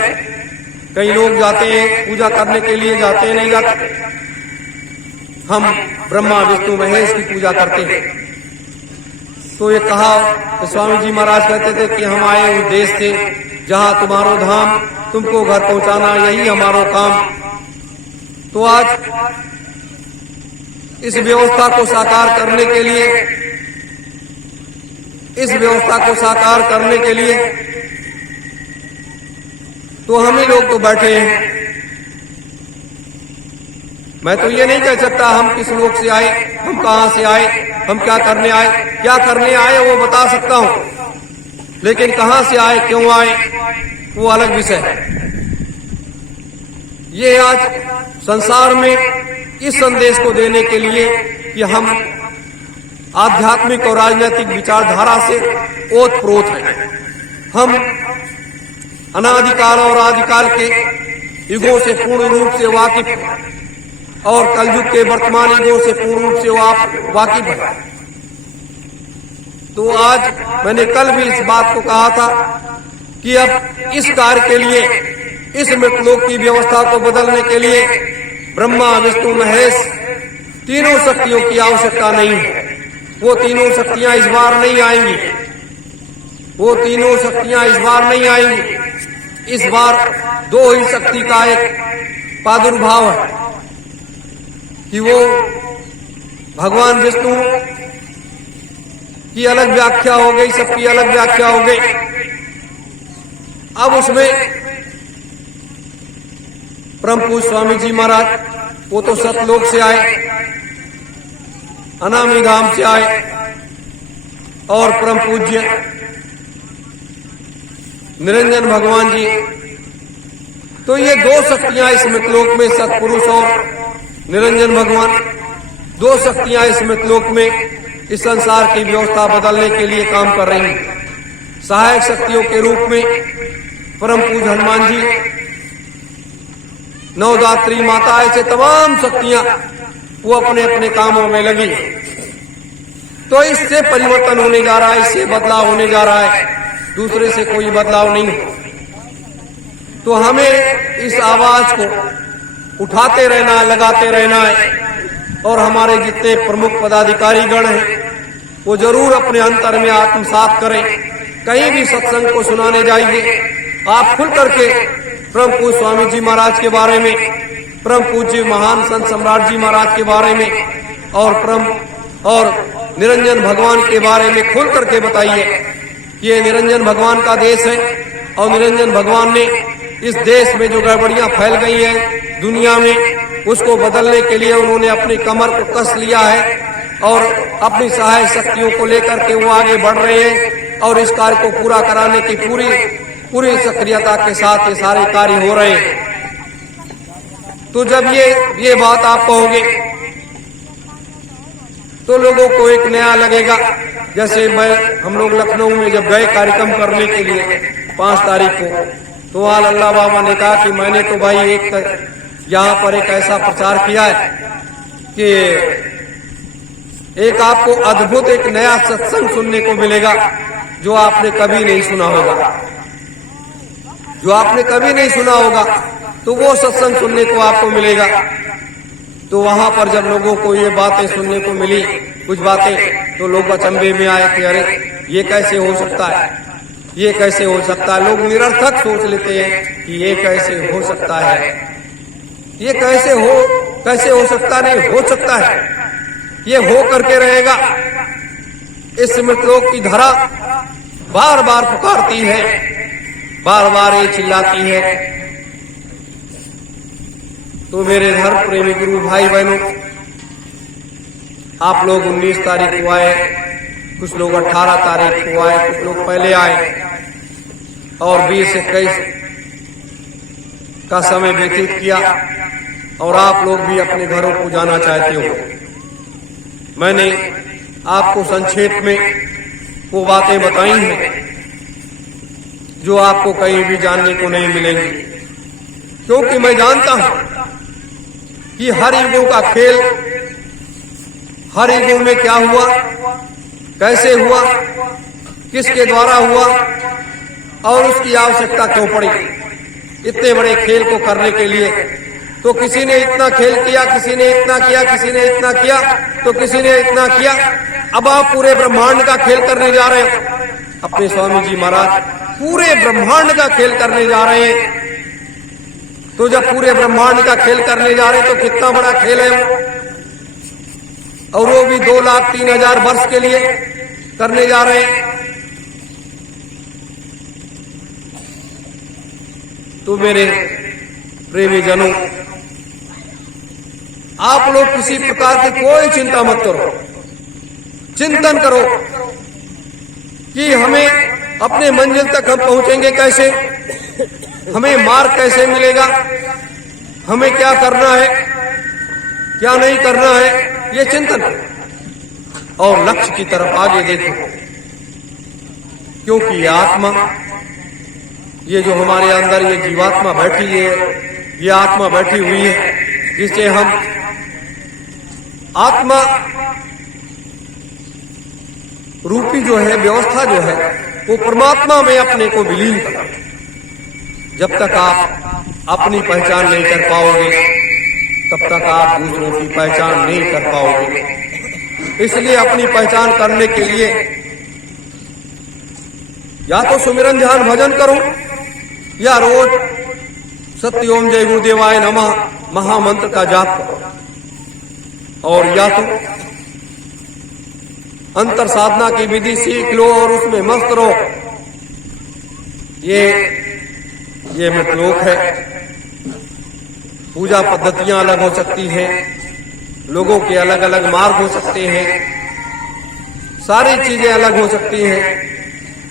कई लोग जाते हैं पूजा करने के लिए, जाते हैं नहीं जाते। हम ब्रह्मा विष्णु महेश की पूजा करते हैं। तो ये कहा तो स्वामी जी महाराज कहते थे कि हम आए उस देश से जहां तुम्हारो धाम, तुमको घर पहुंचाना यही हमारो काम। तो आज इस व्यवस्था को साकार करने के लिए, इस व्यवस्था को साकार करने के लिए तो हम ही लोग तो बैठे हैं। मैं तो ये नहीं कह सकता हम किस लोग से आए, हम कहां से आए, हम क्या करने आए। क्या करने आए वो बता सकता हूं, लेकिन कहां से आए, क्यों आए, वो अलग विषय है। ये आज संसार में इस संदेश को देने के लिए कि हम आध्यात्मिक और राजनीतिक विचारधारा से ओतप्रोत हैं। हम अनादिकाल और आदिकाल के युगों से पूर्ण रूप से वाकिफ हैं, और कलयुग के वर्तमान युगों से पूर्ण रूप से वाकिफ हैं। तो आज मैंने कल भी इस बात को कहा था कि अब इस कार्य के लिए, इस मृतलोक की व्यवस्था को बदलने के लिए ब्रह्मा विष्णु महेश तीनों शक्तियों की आवश्यकता नहीं है। वो तीनों शक्तियां इस बार नहीं आएंगी, वो तीनों शक्तियां इस बार नहीं आएंगी। इस बार दो ही शक्ति का एक प्रादुर्भाव है कि वो भगवान विष्णु की अलग व्याख्या हो गई, सबकी अलग व्याख्या हो गई। अब उसमें परम पूज्य स्वामी जी महाराज, वो तो सतलोक से आए, अनामी धाम से आए, और परम पूज्य निरंजन भगवान जी। तो ये दो शक्तियां इस मृतलोक में, सतपुरुष और निरंजन भगवान, दो शक्तियां इस मृतलोक में इस संसार की व्यवस्था बदलने के लिए काम कर रही हैं। सहायक शक्तियों के रूप में परम पूज्य हनुमान जी, नवदात्री माता, ऐसे तमाम शक्तियां वो अपने अपने कामों में लगी। तो इससे परिवर्तन होने जा रहा है, इससे बदलाव होने जा रहा है, दूसरे से कोई बदलाव नहीं। तो हमें इस आवाज को उठाते रहना है, लगाते रहना है, और हमारे जितने प्रमुख पदाधिकारी गण हैं वो जरूर अपने अंतर में आत्मसात करें। कहीं भी सत्संग को सुनाने जाइए आप खुल करके परम पूज्य स्वामी जी महाराज के बारे में, परम पूज्य महान संत सम्राट जी महाराज के बारे में और निरंजन भगवान के बारे में खुल करके बताइए कि ये निरंजन भगवान का देश है और निरंजन भगवान ने इस देश में जो गड़बड़ियां फैल गई हैं दुनिया में, उसको बदलने के लिए उन्होंने अपनी कमर को कस लिया है और अपनी सहाय शक्तियों को लेकर के वो आगे बढ़ रहे हैं और इस कार्य को पूरा कराने की पूरी सक्रियता के साथ ये सारे कार्य हो रहे हैं। तो जब ये बात आप कहोगे तो लोगों को एक नया लगेगा। जैसे हम लोग लखनऊ में जब गए कार्यक्रम करने के लिए 5 तारीख को, तो वहां लल्ला बाबा ने कहा कि मैंने तो भाई यहाँ पर एक ऐसा प्रचार किया है कि एक आपको अद्भुत एक नया सत्संग सुनने को मिलेगा जो आपने कभी नहीं सुना होगा, जो आपने कभी नहीं सुना होगा, तो वो सत्संग सुनने को आपको मिलेगा। तो वहां पर जब लोगों को ये बातें सुनने को मिली, कुछ बातें, तो लोग अचंभे में आए कि अरे ये कैसे हो सकता है, ये कैसे हो सकता है। लोग निरर्थक सोच लेते हैं कि ये कैसे हो सकता है, ये कैसे हो सकता नहीं हो सकता है, ये हो करके रहेगा। इस मृतलोक की धरा बार बार पुकारती है, बार बार ये चिल्लाती है। तो मेरे धर्म प्रेमी गुरु भाई बहनों, आप लोग 19 तारीख को आए, कुछ लोग 18 तारीख को आए, कुछ लोग पहले आए और 20-21 का समय व्यतीत किया और आप लोग भी अपने घरों को जाना चाहते हो। मैंने आपको संक्षेप में वो बातें बताई हैं जो आपको कहीं भी जानने को नहीं मिलेंगी, क्योंकि मैं जानता हूं कि हर युगों का खेल, हर युगों में क्या हुआ, कैसे हुआ, किसके द्वारा हुआ और उसकी आवश्यकता क्यों पड़ी इतने बड़े खेल को करने के लिए। तो किसी ने इतना खेल किया, किसी ने इतना किया, किसी ने इतना किया, तो किसी ने इतना किया। अब आप पूरे ब्रह्मांड का खेल करने जा रहे हो। अपने स्वामी जी महाराज पूरे ब्रह्मांड का खेल करने जा रहे हैं। तो जब पूरे ब्रह्मांड का खेल करने जा रहे हैं तो कितना बड़ा खेल है वो, और वो भी 2,03,000 वर्ष के लिए करने जा रहे हैं। तो मेरे प्रेमी जनों, आप लोग किसी प्रकार की कोई चिंता मत करो, चिंतन करो कि हमें अपने मंजिल तक हम पहुंचेंगे कैसे, हमें मार्ग कैसे मिलेगा, हमें क्या करना है, क्या नहीं करना है, ये चिंतन और लक्ष्य की तरफ आगे देखो। क्योंकि ये आत्मा, ये जो हमारे अंदर ये जीवात्मा बैठी है, ये आत्मा बैठी हुई है, जिसे हम आत्मा रूपी जो है व्यवस्था जो है वो परमात्मा में अपने को विलीन करो। जब तक आप अपनी पहचान नहीं कर पाओगे तब तक आप दूसरों की पहचान नहीं कर पाओगे। इसलिए अपनी पहचान करने के लिए या तो सुमिरन ध्यान भजन करो या रोज सत्य ओम जय गुरुदेवाय नमः महामंत्र का जाप करो, और या तो अंतर साधना की विधि सीख लो और उसमें मस्त रहो। ये मृतलोक है। पूजा पद्धतियां अलग हो सकती हैं, लोगों के अलग अलग मार्ग हो सकते हैं, सारी चीजें अलग हो सकती हैं,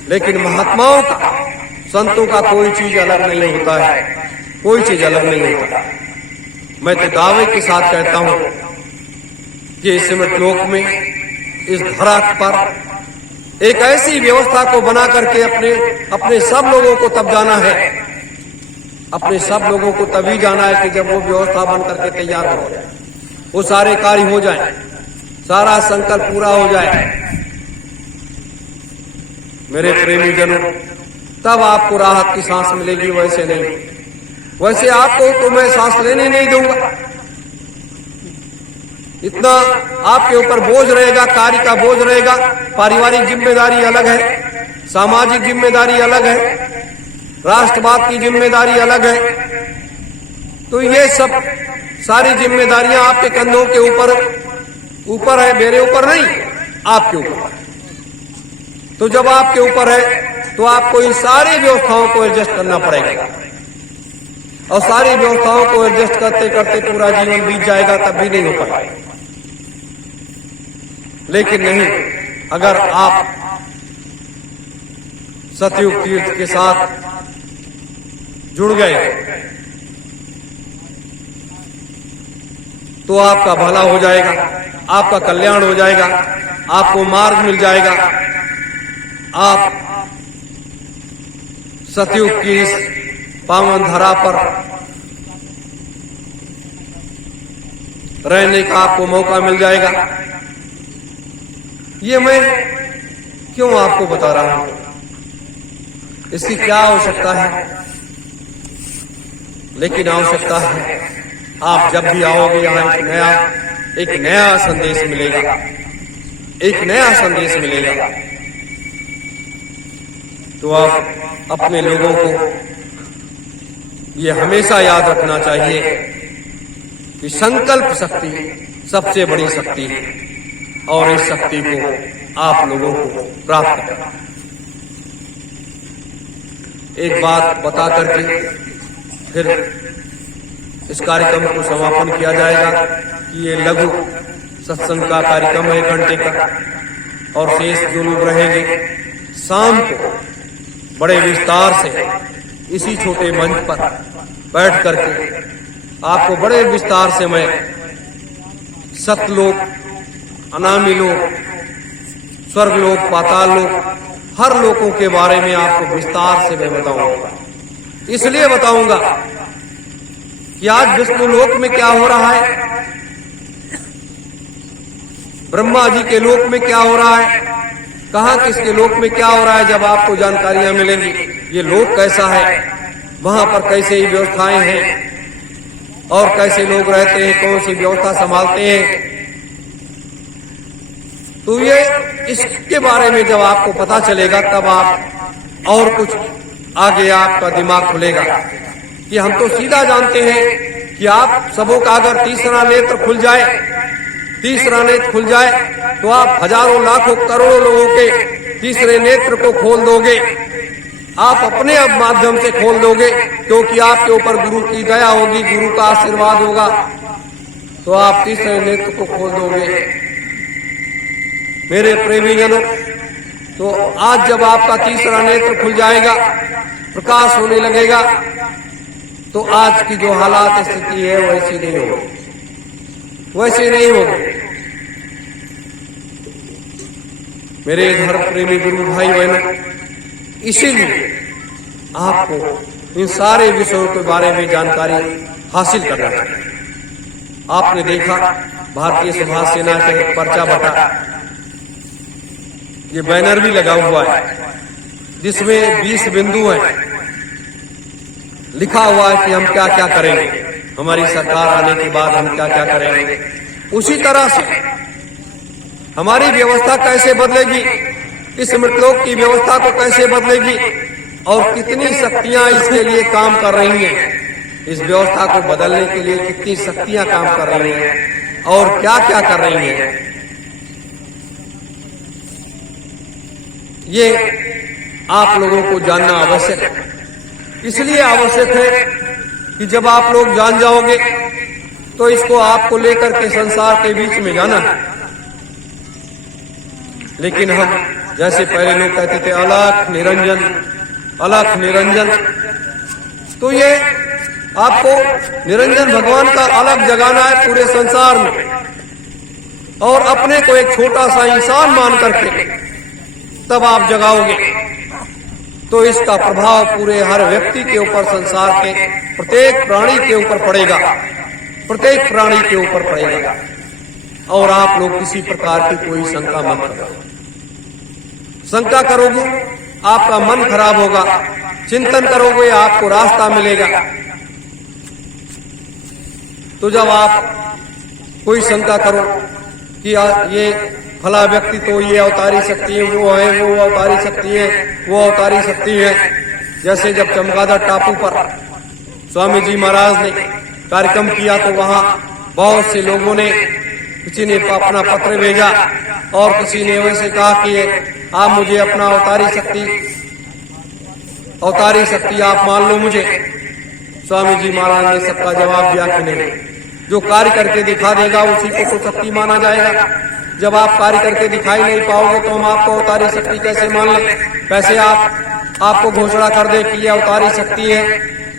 लेकिन महात्माओं का, संतों का कोई चीज अलग नहीं होता है, कोई चीज अलग नहीं होता। मैं तो दावे के साथ कहता हूं कि इस मृतलोक में, इस धरा पर एक ऐसी व्यवस्था को बना करके अपने सब लोगों को तब जाना है, अपने सब लोगों को तभी जाना है कि जब वो व्यवस्था बन करके तैयार हो जाए, वो सारे कार्य हो जाए, सारा संकल्प पूरा हो जाए। मेरे प्रेमी जनों, तब आपको राहत की सांस मिलेगी, वैसे नहीं। वैसे आपको तो मैं सांस लेने नहीं दूंगा, इतना आपके ऊपर बोझ रहेगा, कार्य का बोझ रहेगा। पारिवारिक जिम्मेदारी अलग है, सामाजिक जिम्मेदारी अलग है, राष्ट्रवाद की जिम्मेदारी अलग है। तो ये सब सारी जिम्मेदारियां आपके कंधों के ऊपर है, मेरे ऊपर नहीं, आपके ऊपर। तो जब आपके ऊपर है तो आपको इन सारी व्यवस्थाओं को एडजस्ट करना पड़ेगा, और सारी व्यवस्थाओं को एडजस्ट करते करते पूरा जीवन बीत जाएगा तब भी नहीं हो पाएगा। लेकिन नहीं, अगर आप सतयुग तीर्थ के साथ जुड़ गए तो आपका भला हो जाएगा, आपका कल्याण हो जाएगा, आपको मार्ग मिल जाएगा। आप सतयुग की इस पावन धरा पर रहने का आपको मौका मिल जाएगा। ये मैं क्यों आपको बता रहा हूं, इसकी क्या आवश्यकता है? लेकिन आवश्यकता है, आप जब भी आओगे यहाँ एक नया संदेश मिलेगा, एक नया संदेश मिलेगा। तो आप अपने लोगों को ये हमेशा याद रखना चाहिए कि संकल्प शक्ति सबसे बड़ी शक्ति है, और इस शक्ति को आप लोगों को प्राप्त करना। एक बात बता करके फिर इस कार्यक्रम को समापन किया जाएगा कि ये लघु सत्संग का कार्यक्रम है 1 घंटे का, और शेष जो लोग रहेंगे शाम को बड़े विस्तार से इसी छोटे मंच पर बैठ करके आपको बड़े विस्तार से मैं सतलोक, अनामी लोक, स्वर्गलोक, पाताल लोक, हर लोकों के बारे में आपको विस्तार से मैं बताऊंगा। इसलिए बताऊंगा कि आज विष्णु लोक में क्या हो रहा है, ब्रह्मा जी के लोक में क्या हो रहा है, कहां किसके लोक में क्या हो रहा है, जब आपको जानकारियां मिलेंगी। ये लोक कैसा है, वहां पर कैसे ही व्यवस्थाएं हैं, और कैसे लोग रहते हैं, कौन सी व्यवस्था संभालते हैं। तो ये इसके बारे में जब आपको पता चलेगा तब आप और कुछ आगे आपका दिमाग खुलेगा। कि हम तो सीधा जानते हैं कि आप सबों का अगर तीसरा नेत्र खुल जाए, तीसरा नेत्र खुल जाए तो आप हजारों लाखों करोड़ों लोगों के तीसरे नेत्र को खोल दोगे। आप अपने अब माध्यम से खोल दोगे, क्योंकि आपके ऊपर गुरु की दया होगी, गुरु का आशीर्वाद होगा, तो आप तीसरे नेत्र को खोल दोगे। मेरे प्रेमी जनों, तो आज जब आपका तीसरा नेत्र खुल जाएगा, प्रकाश होने लगेगा, तो आज की जो हालात स्थिति है वैसी नहीं होगी, वैसी नहीं होगी। मेरे धर्म प्रेमी गुरु भाई बहनों, इसीलिए आपको इन सारे विषयों के बारे में जानकारी हासिल करना चाहिए। आपने देखा भारतीय सुभाष सेना के पर्चा बटा, ये बैनर भी लगा हुआ है जिसमें 20 बिंदु हैं, लिखा हुआ है कि हम क्या क्या करेंगे, हमारी सरकार आने के बाद हम क्या क्या करेंगे। उसी तरह से हमारी व्यवस्था कैसे बदलेगी, इस मृतलोक की व्यवस्था को कैसे बदलेगी, और कितनी शक्तियां इसके लिए काम कर रही हैं, इस व्यवस्था को बदलने के लिए कितनी शक्तियां काम कर रही हैं, और क्या क्या कर रही हैं, ये आप लोगों को जानना आवश्यक है। इसलिए आवश्यक है कि जब आप लोग जान जाओगे तो इसको आपको लेकर के संसार के बीच में जाना है। लेकिन हम जैसे पहले लोग कहते थे अलख निरंजन, अलख निरंजन, तो ये आपको निरंजन भगवान का अलग जगाना है पूरे संसार में, और अपने को एक छोटा सा इंसान मान करके तब आप जगाओगे तो इसका प्रभाव पूरे हर व्यक्ति के ऊपर, संसार के प्रत्येक प्राणी के ऊपर पड़ेगा, प्रत्येक प्राणी के ऊपर पड़ेगा। और आप लोग किसी प्रकार की कोई शंका मत करो। शंका करोगे आपका मन खराब होगा, चिंतन करोगे आपको रास्ता मिलेगा। तो जब आप कोई शंका करो कि ये फला व्यक्ति तो ये अवतारी शक्ति है, वो है वो अवतारी शक्ति है, वो अवतारी शक्ति है, जैसे जब चमगादड़ टापू पर स्वामी जी महाराज ने कार्यक्रम किया तो वहां बहुत से लोगों ने, किसी ने अपना पत्र भेजा और किसी ने वैसे कहा कि आप मुझे अपना अवतारी शक्ति आप मान लो मुझे। स्वामी जी महाराज ने सबका जवाब दिया कि नहीं, जो कार्य करके दिखा देगा उसी को तो शक्ति माना जाएगा। जब आप कार्य करके दिखाई नहीं पाओगे तो हम आपको अवतारी शक्ति कैसे मान लें? कैसे आपको घोषणा कर दे कि ये अवतारी शक्ति है,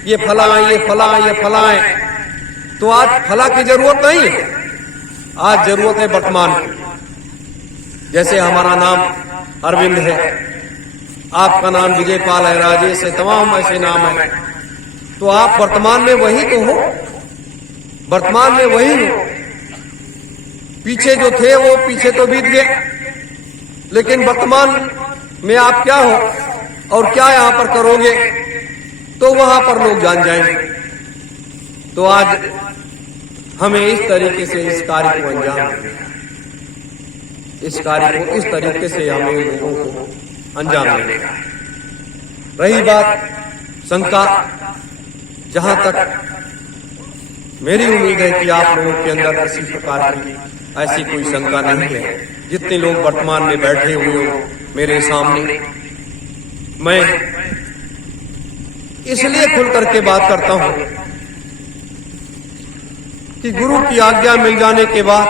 ये फला है, ये फला है, ये फला है। तो आज फला की जरूरत नहीं है, आज जरूरत है वर्तमान की। जैसे हमारा नाम अरविंद है, आपका नाम विजयपाल है, राजेश है, तमाम ऐसे नाम है। तो आप वर्तमान में वही तो हो, वर्तमान में वही हो। पीछे जो थे वो पीछे तो बीत गए, लेकिन वर्तमान में आप क्या हो और क्या यहां पर करोगे तो वहां पर लोग जान जाएंगे। तो आज हमें इस तरीके से इस कार्य को अंजाम देना, इस कार्य को इस तरीके से हमें लोगों को अंजाम देने का। रही बात शंका, जहां तक मेरी उम्मीद है कि आप लोगों के अंदर किसी प्रकार की ऐसी कोई शंका नहीं है। जितने लोग वर्तमान में बैठे हुए हो मेरे सामने, मैं इसलिए खुल करके बात करता हूं कि गुरु की आज्ञा मिल जाने के बाद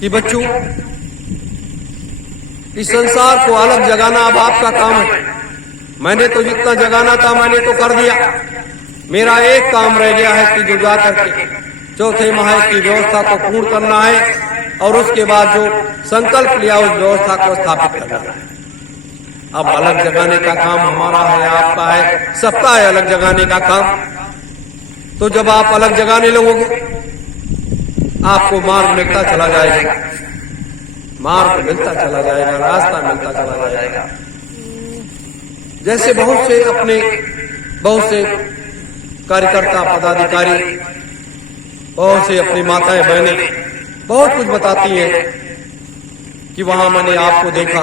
कि बच्चों, इस संसार को अलग जगाना अब आपका काम है। मैंने तो जितना जगाना था मैंने तो कर दिया। मेरा एक काम रह गया है कि जो जा करके चौथे माह की व्यवस्था को पूर्ण करना है और उसके बाद जो संकल्प लिया उस व्यवस्था को स्थापित करना है। अब अलग जगाने का काम हमारा है, आपका है, सबका है अलग जगाने का काम। तो जब आप अलग जगाने लगोगे आपको मार्ग मिलता चला जाएगा, मार्ग मिलता चला जाएगा, रास्ता मिलता चला जाएगा। जैसे बहुत से कार्यकर्ता पदाधिकारी, बहुत से अपनी माताएं बहनें बहुत कुछ बताती हैं कि वहां मैंने आपको देखा,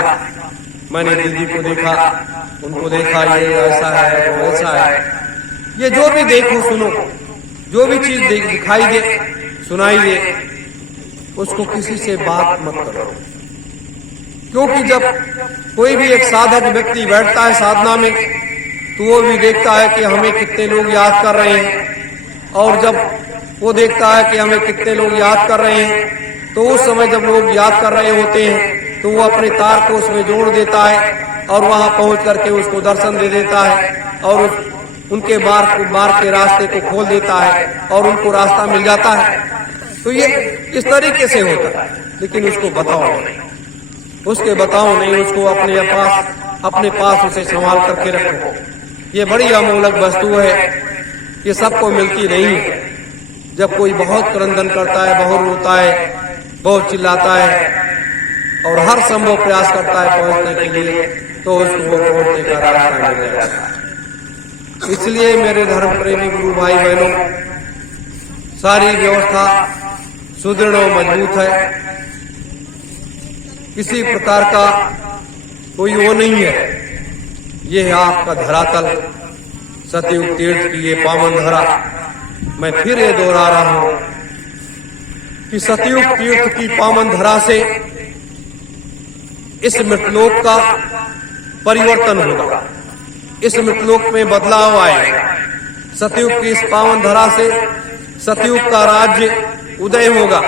मैंने दीदी को देखा, उनको देखा, ये ऐसा है, वो ऐसा है। ये जो भी देखो सुनो, जो भी चीज दिखाई दे सुनाई दे, उसको किसी से बात मत करो। क्योंकि जब कोई भी एक साधक व्यक्ति बैठता है साधना में तो वो भी देखता है कि हमें कितने लोग याद कर रहे हैं, और जब वो देखता है कि हमें कितने लोग याद कर रहे हैं तो उस समय जब लोग याद कर रहे होते हैं तो वो अपने तार को उसमें जोड़ देता है और वहां पहुंच करके उसको दर्शन दे देता है और उनके मार्ग के रास्ते को खोल देता है और उनको रास्ता मिल जाता है। तो ये इस तरीके से होता है, लेकिन उसको बताओ नहीं, उसको अपने पास उसे संभाल करके रखो। ये बड़ी अमूल्य वस्तु है, ये सबको मिलती नहीं है। जब कोई बहुत क्रंदन करता है, बहुत रोता है, बहुत चिल्लाता है और हर संभव प्रयास करता है पहुंचने के लिए, तो उसको वो पहुंचने का रास्ता मिल जाएगा। इसलिए मेरे धर्म प्रेमी गुरु भाई बहनों, सारी व्यवस्था सुदृढ़ और मजबूत है, किसी प्रकार का कोई वो नहीं है। ये है आपका धरातल, सतयुग तीर्थ की ये पावन धरा। मैं फिर ये दोहरा रहा हूं कि सतयुग तीर्थ की पावन धरा से इस मृतलोक का परिवर्तन होगा, इस मृतलोक में बदलाव आएगा। सतयुग की इस पावन धरा से सतयुग का राज्य उदय होगा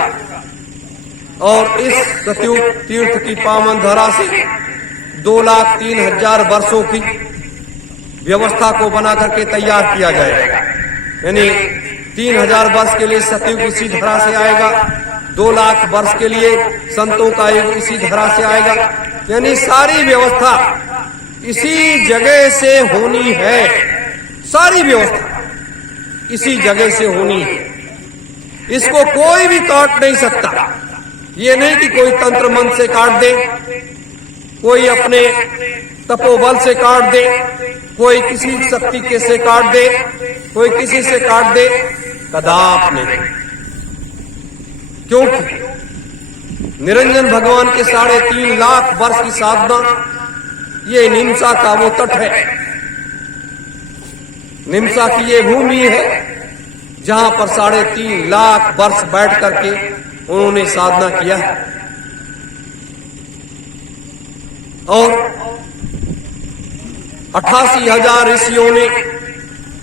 और इस सतयुग तीर्थ की पावन धरा से 2,03,000 वर्षों की व्यवस्था को बना करके तैयार किया जाएगा। यानी 3,000 वर्ष के लिए सतयुग इसी धरा से आएगा, 2 लाख वर्ष के लिए संतों का युग इसी धरा से आएगा। यानी सारी व्यवस्था इसी जगह से होनी है, सारी व्यवस्था इसी जगह से होनी है। इसको कोई भी काट नहीं सकता। ये नहीं कि कोई तंत्र मंत्र से काट दे, कोई अपने तपोबल से काट दे, कोई किसी शक्ति के से काट दे, कोई किसी से काट दे, कदाप नहीं। क्योंकि निरंजन भगवान के 3.5 लाख वर्ष की साधना ये निमसा का वो तट है। निमसा की ये भूमि है जहां पर 3.5 लाख वर्ष बैठ करके उन्होंने साधना किया और 88,000 ऋषियों ने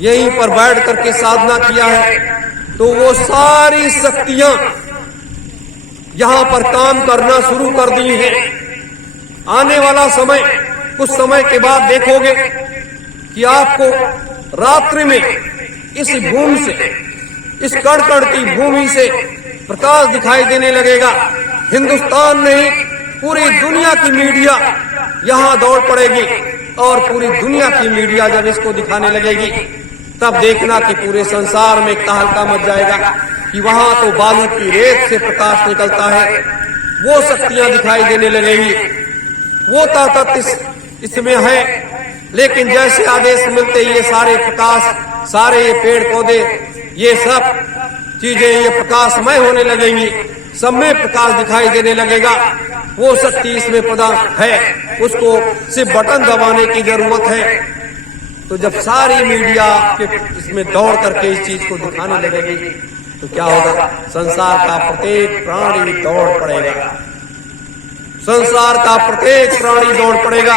यहीं पर बैठ करके साधना किया है। तो वो सारी शक्तियां यहां पर काम करना शुरू कर दी हैं। आने वाला समय, कुछ समय के बाद देखोगे कि आपको रात्रि में इस भूमि से, इस कण-कण की भूमि से प्रकाश दिखाई देने लगेगा। हिंदुस्तान नहीं, पूरी दुनिया की मीडिया यहां दौड़ पड़ेगी और पूरी दुनिया की मीडिया जब इसको दिखाने लगेगी तब देखना कि पूरे संसार में तहलका मच जाएगा कि वहां तो बालू की रेत से प्रकाश निकलता है। वो शक्तियां दिखाई देने लगेंगी, वो ताकत इसमें है। लेकिन जैसे आदेश मिलते ये सारे प्रकाश, सारे ये पेड़ पौधे, ये सब चीजें ये प्रकाशमय होने लगेंगी, सब में प्रकाश दिखाई देने लगेगा। वो शक्ति इसमें पदार्थ है, उसको सिर्फ बटन दबाने की जरूरत है। तो जब सारी मीडिया के इसमें दौड़ करके इस चीज को दिखाने लगेगी तो क्या होगा? संसार का प्रत्येक प्राणी दौड़ पड़ेगा, संसार का प्रत्येक प्राणी दौड़ पड़ेगा।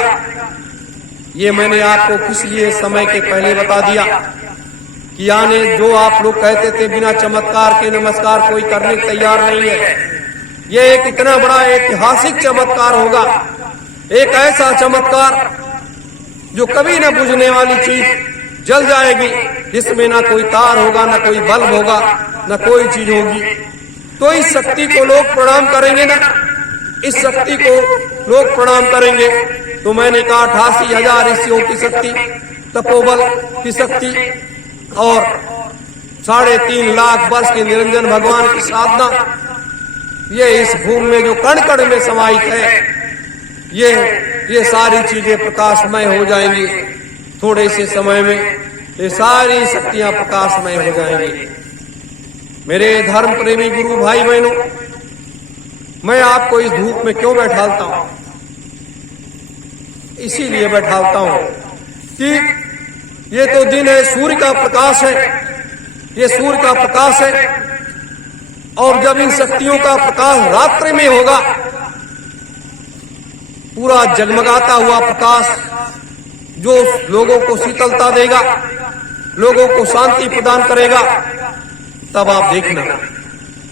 ये मैंने आपको किस लिए समय के पहले बता दिया कि आने जो आप लोग कहते थे बिना चमत्कार के नमस्कार कोई करने को तैयार नहीं है। ये एक इतना बड़ा ऐतिहासिक चमत्कार होगा, एक ऐसा चमत्कार जो कभी न बुझने वाली चीज जल जाएगी, जिसमें ना कोई तार होगा, ना कोई बल्ब होगा, ना कोई चीज होगी। तो इस शक्ति को लोग प्रणाम करेंगे ना, इस शक्ति को लोग प्रणाम करेंगे। तो मैंने कहा 88,000 ऋषियों की शक्ति, तपोबल की शक्ति और 3.5 लाख वर्ष के निरंजन भगवान की साधना, ये इस भूमि में जो कण कण में समाहित है, ये सारी चीजें प्रकाशमय हो जाएंगी। थोड़े से समय में ये सारी शक्तियां प्रकाशमय हो जाएंगी। मेरे धर्म प्रेमी गुरु भाई बहनों, मैं आपको इस धूप में क्यों बैठालता हूं? इसीलिए बैठालता हूं कि ये तो दिन है, सूर्य का प्रकाश है, ये सूर्य का प्रकाश है। और जब इन शक्तियों का प्रकाश रात्रि में होगा, पूरा जगमगाता हुआ प्रकाश जो लोगों को शीतलता देगा, लोगों को शांति प्रदान करेगा, तब आप देखना,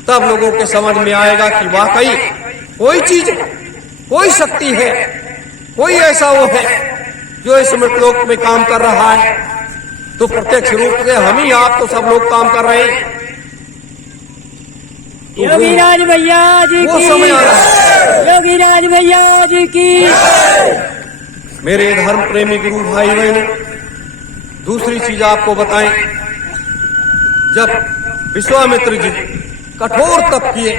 तब लोगों के समझ में आएगा कि वाकई कोई चीज, कोई शक्ति है, कोई ऐसा वो है जो इस मृतलोक में काम कर रहा है। तो प्रत्यक्ष रूप से हम ही, आप तो सब लोग काम कर रहे हैं। तो योगीराज भैया जी वो की, समय आ रहा है। योगीराज भैया जी की। मेरे धर्म प्रेमी गुरु भाई बहनों, दूसरी चीज आपको बताएं, जब विश्वामित्र जी कठोर तप किए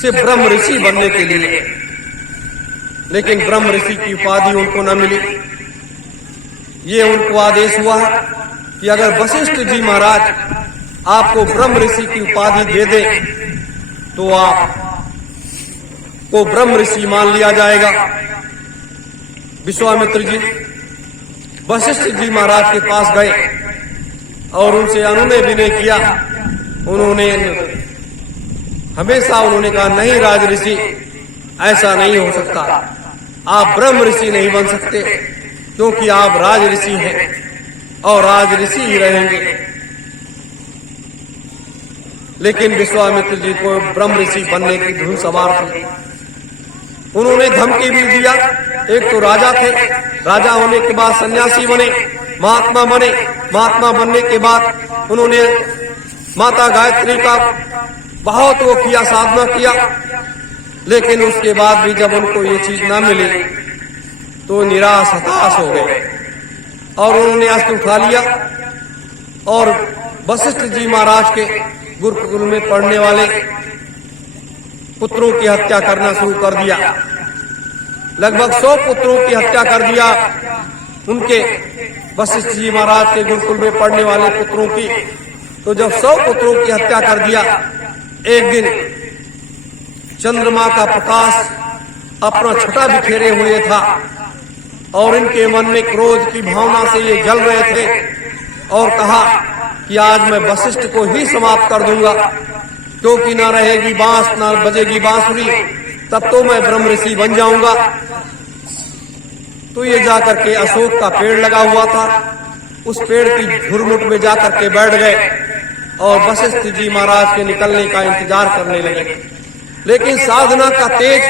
सिर्फ ब्रह्म ऋषि बनने के लिए, लेकिन ब्रह्म ऋषि की उपाधि उनको न मिली। ये उनको आदेश हुआ कि अगर वशिष्ठ जी महाराज आपको ब्रह्म ऋषि की उपाधि दे दे तो आप को ब्रह्म ऋषि मान लिया जाएगा। विश्वामित्र जी वशिष्ठ जी महाराज के पास गए और उनसे अनुनय विनय किया। उन्होंने हमेशा कहा, नहीं राज ऋषि, ऐसा नहीं हो सकता, आप ब्रह्म ऋषि नहीं बन सकते, क्योंकि आप राज ऋषि हैं और राज ऋषि ही रहेंगे। लेकिन विश्वामित्र जी को ब्रह्म ऋषि बनने की धुन सवार थी। उन्होंने धमकी भी दिया। एक तो राजा थे, राजा होने के बाद सन्यासी बने, महात्मा बने, महात्मा बनने के बाद उन्होंने माता गायत्री का बहुत वो किया, साधना किया। लेकिन उसके बाद भी जब उनको ये चीज ना मिली तो निराश हताश हो गए और उन्होंने अस्त्र उठा लिया और वशिष्ठ जी महाराज के गुरुकुल में पढ़ने वाले पुत्रों की हत्या करना शुरू कर दिया। लगभग 100 पुत्रों की हत्या कर दिया उनके, वशिष्ठ जी महाराज के गुरुकुल में पढ़ने वाले पुत्रों की। तो जब 100 पुत्रों की हत्या कर दिया, एक दिन चंद्रमा का प्रकाश अपना छटा बिखेरे हुए था, और इनके मन में क्रोध की भावना से ये जल रहे थे और कहा कि आज मैं वशिष्ठ को ही समाप्त कर दूंगा, क्योंकि ना रहेगी बांस ना बजेगी बांसुरी, तब तो मैं ब्रह्म ऋषि बन जाऊंगा। तो ये जाकर के अशोक का पेड़ लगा हुआ था, उस पेड़ की झुरमुट में जाकर के बैठ गए और वशिष्ठ जी महाराज के निकलने का इंतजार करने लगे। लेकिन साधना का तेज,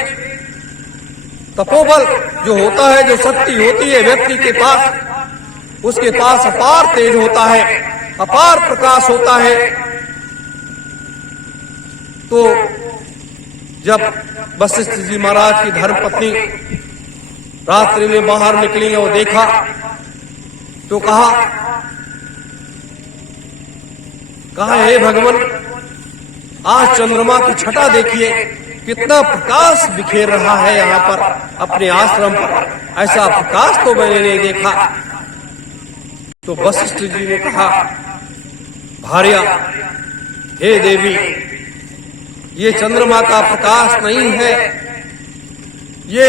तपोबल जो होता है, जो शक्ति होती है व्यक्ति के पास, उसके पास अपार तेज होता है, अपार प्रकाश होता है। तो जब वशिष्ठ जी महाराज की धर्मपत्नी रात्रि में बाहर निकली और देखा तो कहा हे भगवान, आज चंद्रमा की छटा देखिए, कितना प्रकाश बिखेर रहा है यहाँ पर अपने आश्रम पर, ऐसा प्रकाश तो मैंने नहीं देखा। तो वशिष्ठ जी ने कहा, भार्या, हे देवी, ये चंद्रमा का प्रकाश नहीं है, ये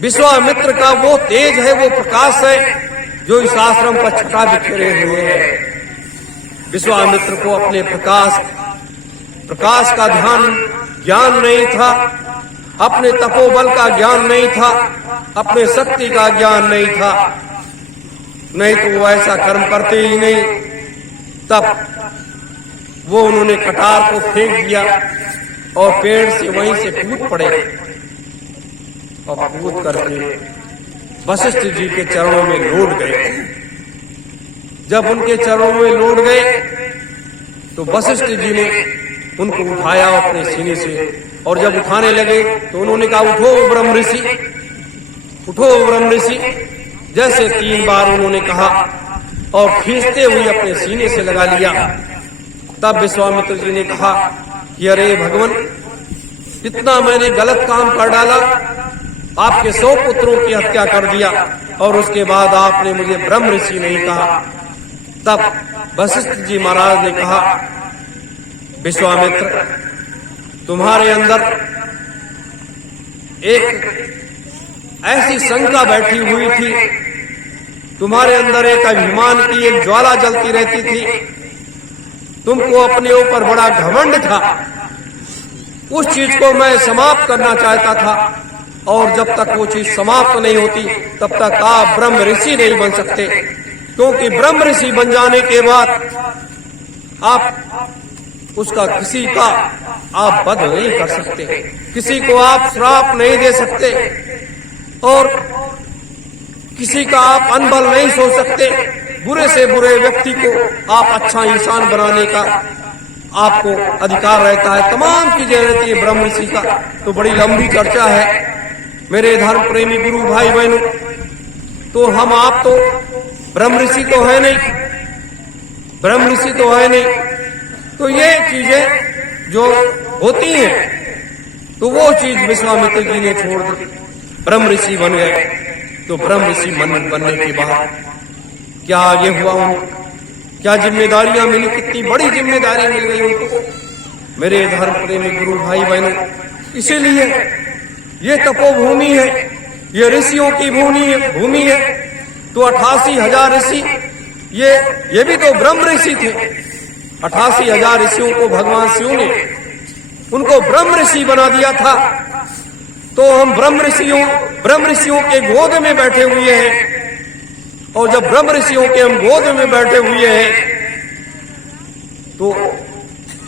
विश्वामित्र का वो तेज है, वो प्रकाश है जो इस आश्रम पर छटा बिखेरे हुए है। विश्वामित्र को अपने प्रकाश का ज्ञान नहीं था, अपने तपोबल का ज्ञान नहीं था, अपने शक्ति का ज्ञान नहीं था, नहीं तो वो ऐसा कर्म करते ही नहीं। तब वो उन्होंने कटार को फेंक दिया और पेड़ से वहीं से कूद पड़े और कूद करके वशिष्ठ जी के चरणों में लौट गए। जब उनके चरणों में लौट गए तो वशिष्ठ जी ने उनको उठाया अपने सीने से, और जब उठाने लगे तो उन्होंने कहा, उठो ब्रह्म ऋषि, उठो ब्रह्म ऋषि। जैसे 3 बार उन्होंने कहा और खींचते हुए अपने सीने से लगा लिया। तब विश्वामित्र जी ने कहा कि अरे भगवान, इतना मैंने गलत काम कर डाला, आपके 100 पुत्रों की हत्या कर दिया और उसके बाद आपने मुझे ब्रह्म ऋषि नहीं कहा। तब वशिष्ठ जी महाराज ने कहा, विश्वामित्र, तुम्हारे अंदर एक ऐसी शंका बैठी हुई थी, तुम्हारे अंदर एक अभिमान की एक ज्वाला जलती रहती थी, तुमको अपने ऊपर बड़ा घमंड था। उस चीज को मैं समाप्त करना चाहता था, और जब तक वो चीज समाप्त नहीं होती तब तक आप ब्रह्म ऋषि नहीं बन सकते, क्योंकि ब्रह्म ऋषि बन जाने के बाद आप उसका किसी का आप वध नहीं कर सकते, किसी को आप श्राप नहीं दे सकते, और किसी का आप अनबल नहीं सोच सकते। बुरे से बुरे व्यक्ति को आप अच्छा इंसान बनाने का आपको अधिकार रहता है। तमाम चीजें रहती है ब्रह्म ऋषि का। तो बड़ी लंबी चर्चा है मेरे धर्म प्रेमी गुरु भाई बहनों। तो हम आप तो ब्रह्म ऋषि तो है नहीं, ब्रह्म ऋषि तो है नहीं। तो ये चीजें जो होती हैं तो वो चीज विश्वामित्र जी ने छोड़ दी, ब्रह्म ऋषि बन गए। तो ब्रह्म ऋषि बनने के बाद क्या आगे हुआ उनको, क्या जिम्मेदारियां मिली, कितनी बड़ी जिम्मेदारी मिल गई उनको मेरे धर्म प्रेमी गुरु भाई बहनों। इसीलिए ये तपोभूमि है, ये ऋषियों की भूमि है। तो 88,000 ऋषि, ये भी तो ब्रह्म ऋषि थे। 88,000 ऋषियों को भगवान शिव ने उनको ब्रह्म ऋषि बना दिया था। तो हम ब्रह्म ऋषियों के गोद में बैठे हुए हैं, और जब ब्रह्म ऋषियों के हम गोद में बैठे हुए हैं तो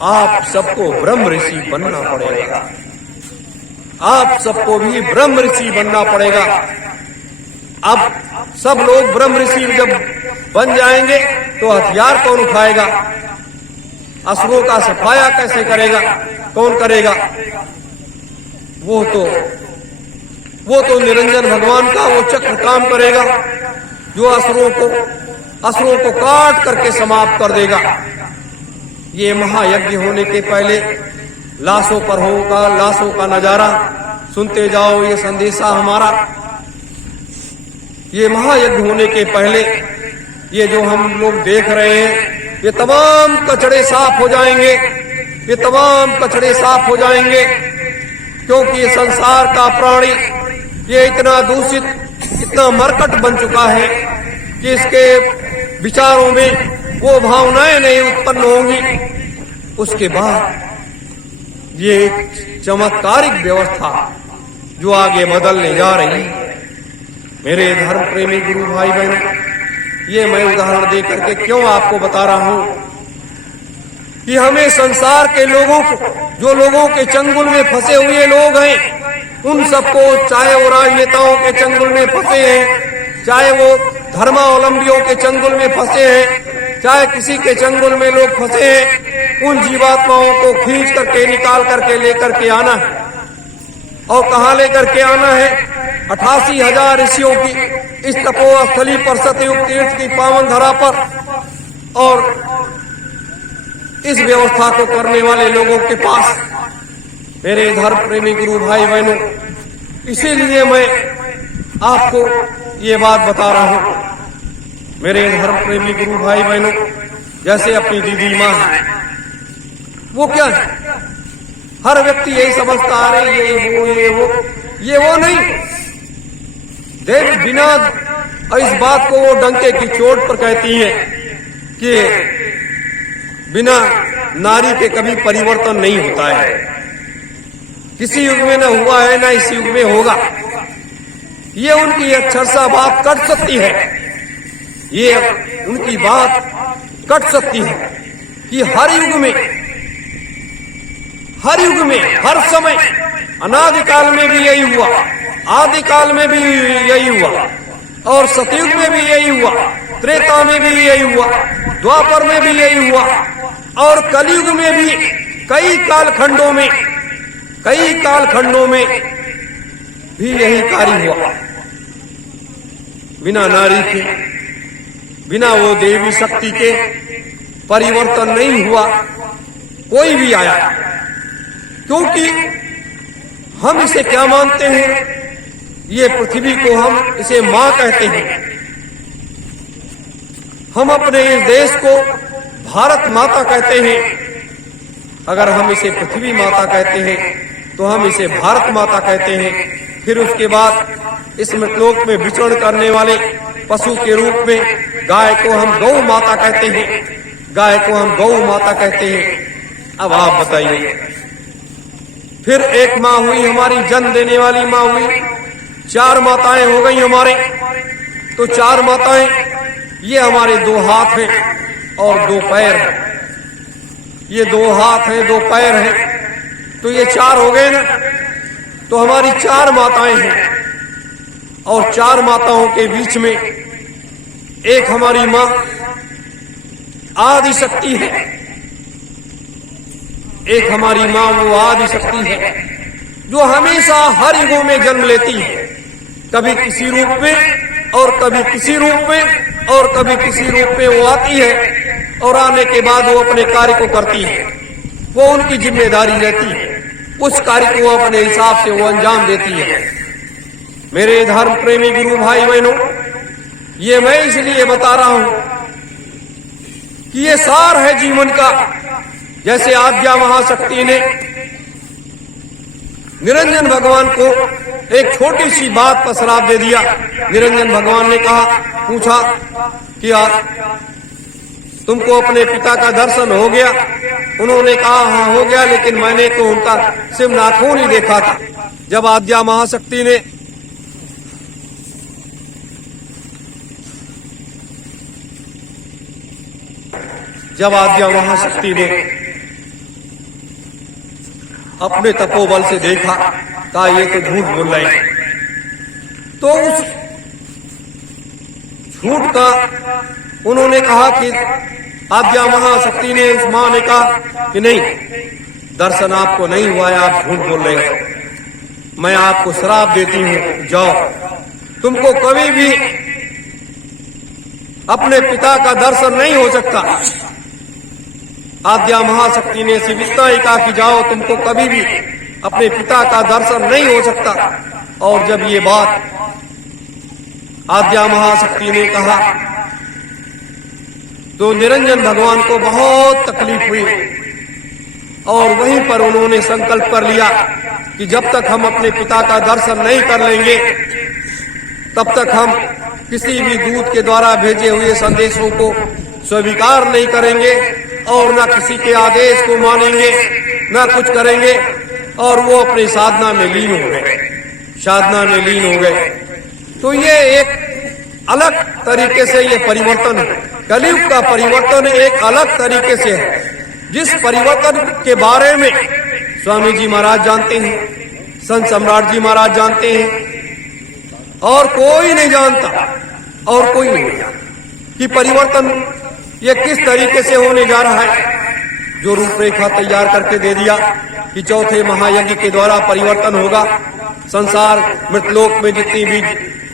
आप सबको ब्रह्म ऋषि बनना पड़ेगा। आप सबको भी ब्रह्म ऋषि बनना पड़ेगा। अब सब लोग ब्रह्म ऋषि जब बन जाएंगे तो हथियार कौन उठाएगा, असुरों का सफाया कैसे करेगा, कौन करेगा? वो तो निरंजन भगवान का वो चक्र काम करेगा, जो असुरों को काट करके समाप्त कर देगा। ये महायज्ञ होने के पहले लाशों पर होगा, लाशों का नजारा सुनते जाओ। ये संदेशा हमारा, ये महायज्ञ होने के पहले ये जो हम लोग देख रहे हैं, ये तमाम कचड़े साफ हो जाएंगे, ये तमाम कचड़े साफ हो जाएंगे, क्योंकि ये संसार का प्राणी ये इतना दूषित इतना मरकट बन चुका है कि इसके विचारों में वो भावनाएं नहीं उत्पन्न होंगी। उसके बाद ये एक चमत्कारिक व्यवस्था जो आगे बदलने जा रही है। मेरे धर्म प्रेमी गुरु भाई बहनों, ये मैं उदाहरण दे करके क्यों आपको बता रहा हूं कि हमें संसार के लोगों को, जो लोगों के चंगुल में फंसे हुए लोग हैं, उन सबको, चाहे वो राजनेताओं के चंगुल में फंसे हैं, चाहे वो धर्मावलंबियों के चंगुल में फंसे हैं, चाहे किसी के चंगुल में लोग फंसे हैं, उन जीवात्माओं को खींच करके, निकाल करके लेकर के आना है। और कहाँ लेकर के आना है? 88,000 ऋषियों की इस तपोस्थली पर, सतयुग तीर्थ की पावन धरा पर, और इस व्यवस्था को करने वाले लोगों के पास। मेरे धर्म प्रेमी गुरु भाई बहनों, इसीलिए मैं आपको ये बात बता रहा हूं। मेरे धर्म प्रेमी गुरु भाई बहनों, जैसे अपनी दीदी माँ है, वो क्या है? हर व्यक्ति यही समझता आ रही है ये वो नहीं। देव बिना इस बात को वो डंके की चोट पर कहती है कि बिना नारी के कभी परिवर्तन नहीं होता है। किसी युग में न हुआ है, न इस युग में होगा। ये उनकी अक्षरशा बात कट सकती है। ये उनकी बात कट सकती है कि हर युग में, हर समय, अनादिकाल में भी यही हुआ, आदिकाल में भी यही हुआ, और सतयुग में भी यही हुआ, त्रेता में भी यही हुआ, द्वापर में भी यही हुआ, और कलयुग में भी कई कालखंडों में भी यही कार्य हुआ। बिना नारी के, बिना वो देवी शक्ति के परिवर्तन नहीं हुआ कोई भी आया। क्योंकि हम इसे क्या मानते हैं? ये पृथ्वी को हम इसे मां कहते हैं। हम अपने इस देश को भारत माता कहते हैं। अगर हम इसे पृथ्वी माता कहते हैं तो हम इसे भारत माता कहते हैं। फिर उसके बाद इस मृतलोक में विचरण करने वाले पशु के रूप में गाय को हम गौ माता कहते हैं। अब आप बताइए, फिर एक माँ हुई हमारी, जन्म देने वाली माँ हुई, 4 माताएं हो गई हमारे। तो 4 माताएं, ये हमारे 2 हाथ हैं और 2 पैर हैं। ये 2 हाथ हैं, 2 पैर हैं, तो ये 4 हो गए ना। तो हमारी 4 माताएं हैं, और 4 माताओं के बीच में एक हमारी माँ आदि शक्ति है। एक हमारी माँ वो आदि शक्ति है जो हमेशा हर युगों में जन्म लेती है, कभी किसी रूप में और कभी किसी रूप में और कभी किसी रूप में वो आती है, और आने के बाद वो अपने कार्य को करती है। वो उनकी जिम्मेदारी रहती है, उस कार्य को अपने हिसाब से वो अंजाम देती है। मेरे धर्म प्रेमी गुरु भाई बहनों, ये मैं इसलिए बता रहा हूं कि ये सार है जीवन का। जैसे आद्या महाशक्ति ने निरंजन भगवान को एक छोटी सी बात पर श्राप दे दिया। निरंजन भगवान ने पूछा कि तुमको अपने पिता का दर्शन हो गया? उन्होंने कहा हाँ हो गया, लेकिन मैंने तो उनका सिर्फ नाखून ही देखा था। जब आद्या महाशक्ति ने अपने तपोबल से देखा, कहा ये तो झूठ बोल रहे हैं। तो उस झूठ का उन्होंने कहा कि आद्या महाशक्ति ने, उस मां ने कहा कि नहीं, दर्शन आपको नहीं हुआ है, आप झूठ बोल रहे हो। मैं आपको श्राप देती हूं, जाओ, तुमको कभी भी अपने पिता का दर्शन नहीं हो सकता। आद्या महाशक्ति ने सिर्फ इतना ही कहा कि जाओ, तुमको कभी भी अपने पिता का दर्शन नहीं हो सकता। और जब ये बात आद्या महाशक्ति ने कहा तो निरंजन भगवान को बहुत तकलीफ हुई, और वहीं पर उन्होंने संकल्प कर लिया कि जब तक हम अपने पिता का दर्शन नहीं कर लेंगे तब तक हम किसी भी दूत के द्वारा भेजे हुए संदेशों को स्वीकार नहीं करेंगे और न किसी के आदेश को मानेंगे, न कुछ करेंगे, और वो अपनी साधना में लीन हो गए, साधना में लीन हो गए। तो ये एक अलग तरीके से ये परिवर्तन है। कलयुग का परिवर्तन एक अलग तरीके से है, जिस परिवर्तन के बारे में स्वामी जी महाराज जानते हैं, संत सम्राट जी महाराज जानते हैं, और कोई नहीं जानता, और कोई नहीं जानता कि परिवर्तन ये किस तरीके से होने जा रहा है। जो रूपरेखा तैयार करके दे दिया कि चौथे महायज्ञ के द्वारा परिवर्तन होगा, संसार मृतलोक में जितनी भी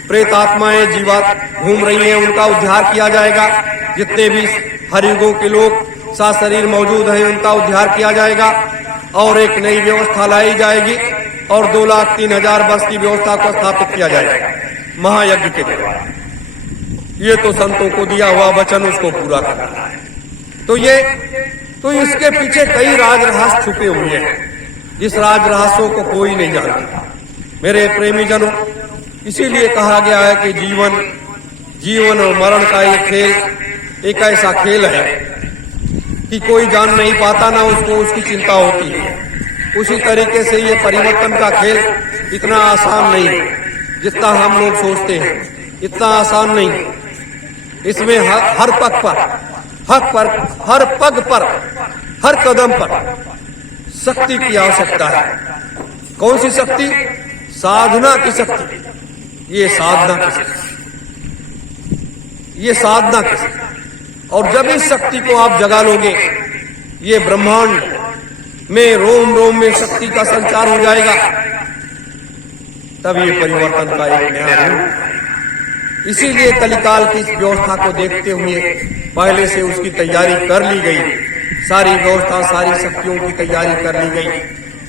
प्रेत आत्माएं जीवात घूम रही हैं उनका उद्धार किया जाएगा, जितने भी हरियुगों के लोग साथ शरीर मौजूद हैं उनका उद्धार किया जाएगा, और एक नई व्यवस्था लाई जाएगी और 2,03,000 वर्ष की व्यवस्था को स्थापित किया जाएगा महायज्ञ के द्वारा। ये तो संतों को दिया हुआ वचन, उसको पूरा करना है। तो इसके पीछे कई राज रहस्य छुपे हुए हैं, जिस राज रहस्यों को कोई नहीं जानता। मेरे प्रेमी जनों, इसीलिए कहा गया है कि जीवन और मरण का ये खेल एक ऐसा खेल है कि कोई जान नहीं पाता, ना उसको उसकी चिंता होती है। उसी तरीके से ये परिवर्तन का खेल इतना आसान नहीं है जितना हम लोग सोचते हैं, इतना आसान नहीं है। इसमें हर पग पर, हर कदम पर शक्ति की आवश्यकता है। कौन सी शक्ति? साधना की शक्ति। ये साधना की शक्ति। और जब इस शक्ति को आप जगा लोगे, ये ब्रह्मांड में रोम रोम में शक्ति का संचार हो जाएगा, तब ये परिवर्तन का एक नया रूप। इसीलिए कलिकाल की इस व्यवस्था को देखते हुए पहले से उसकी तैयारी कर ली गई, सारी व्यवस्था, सारी शक्तियों की तैयारी कर ली गई,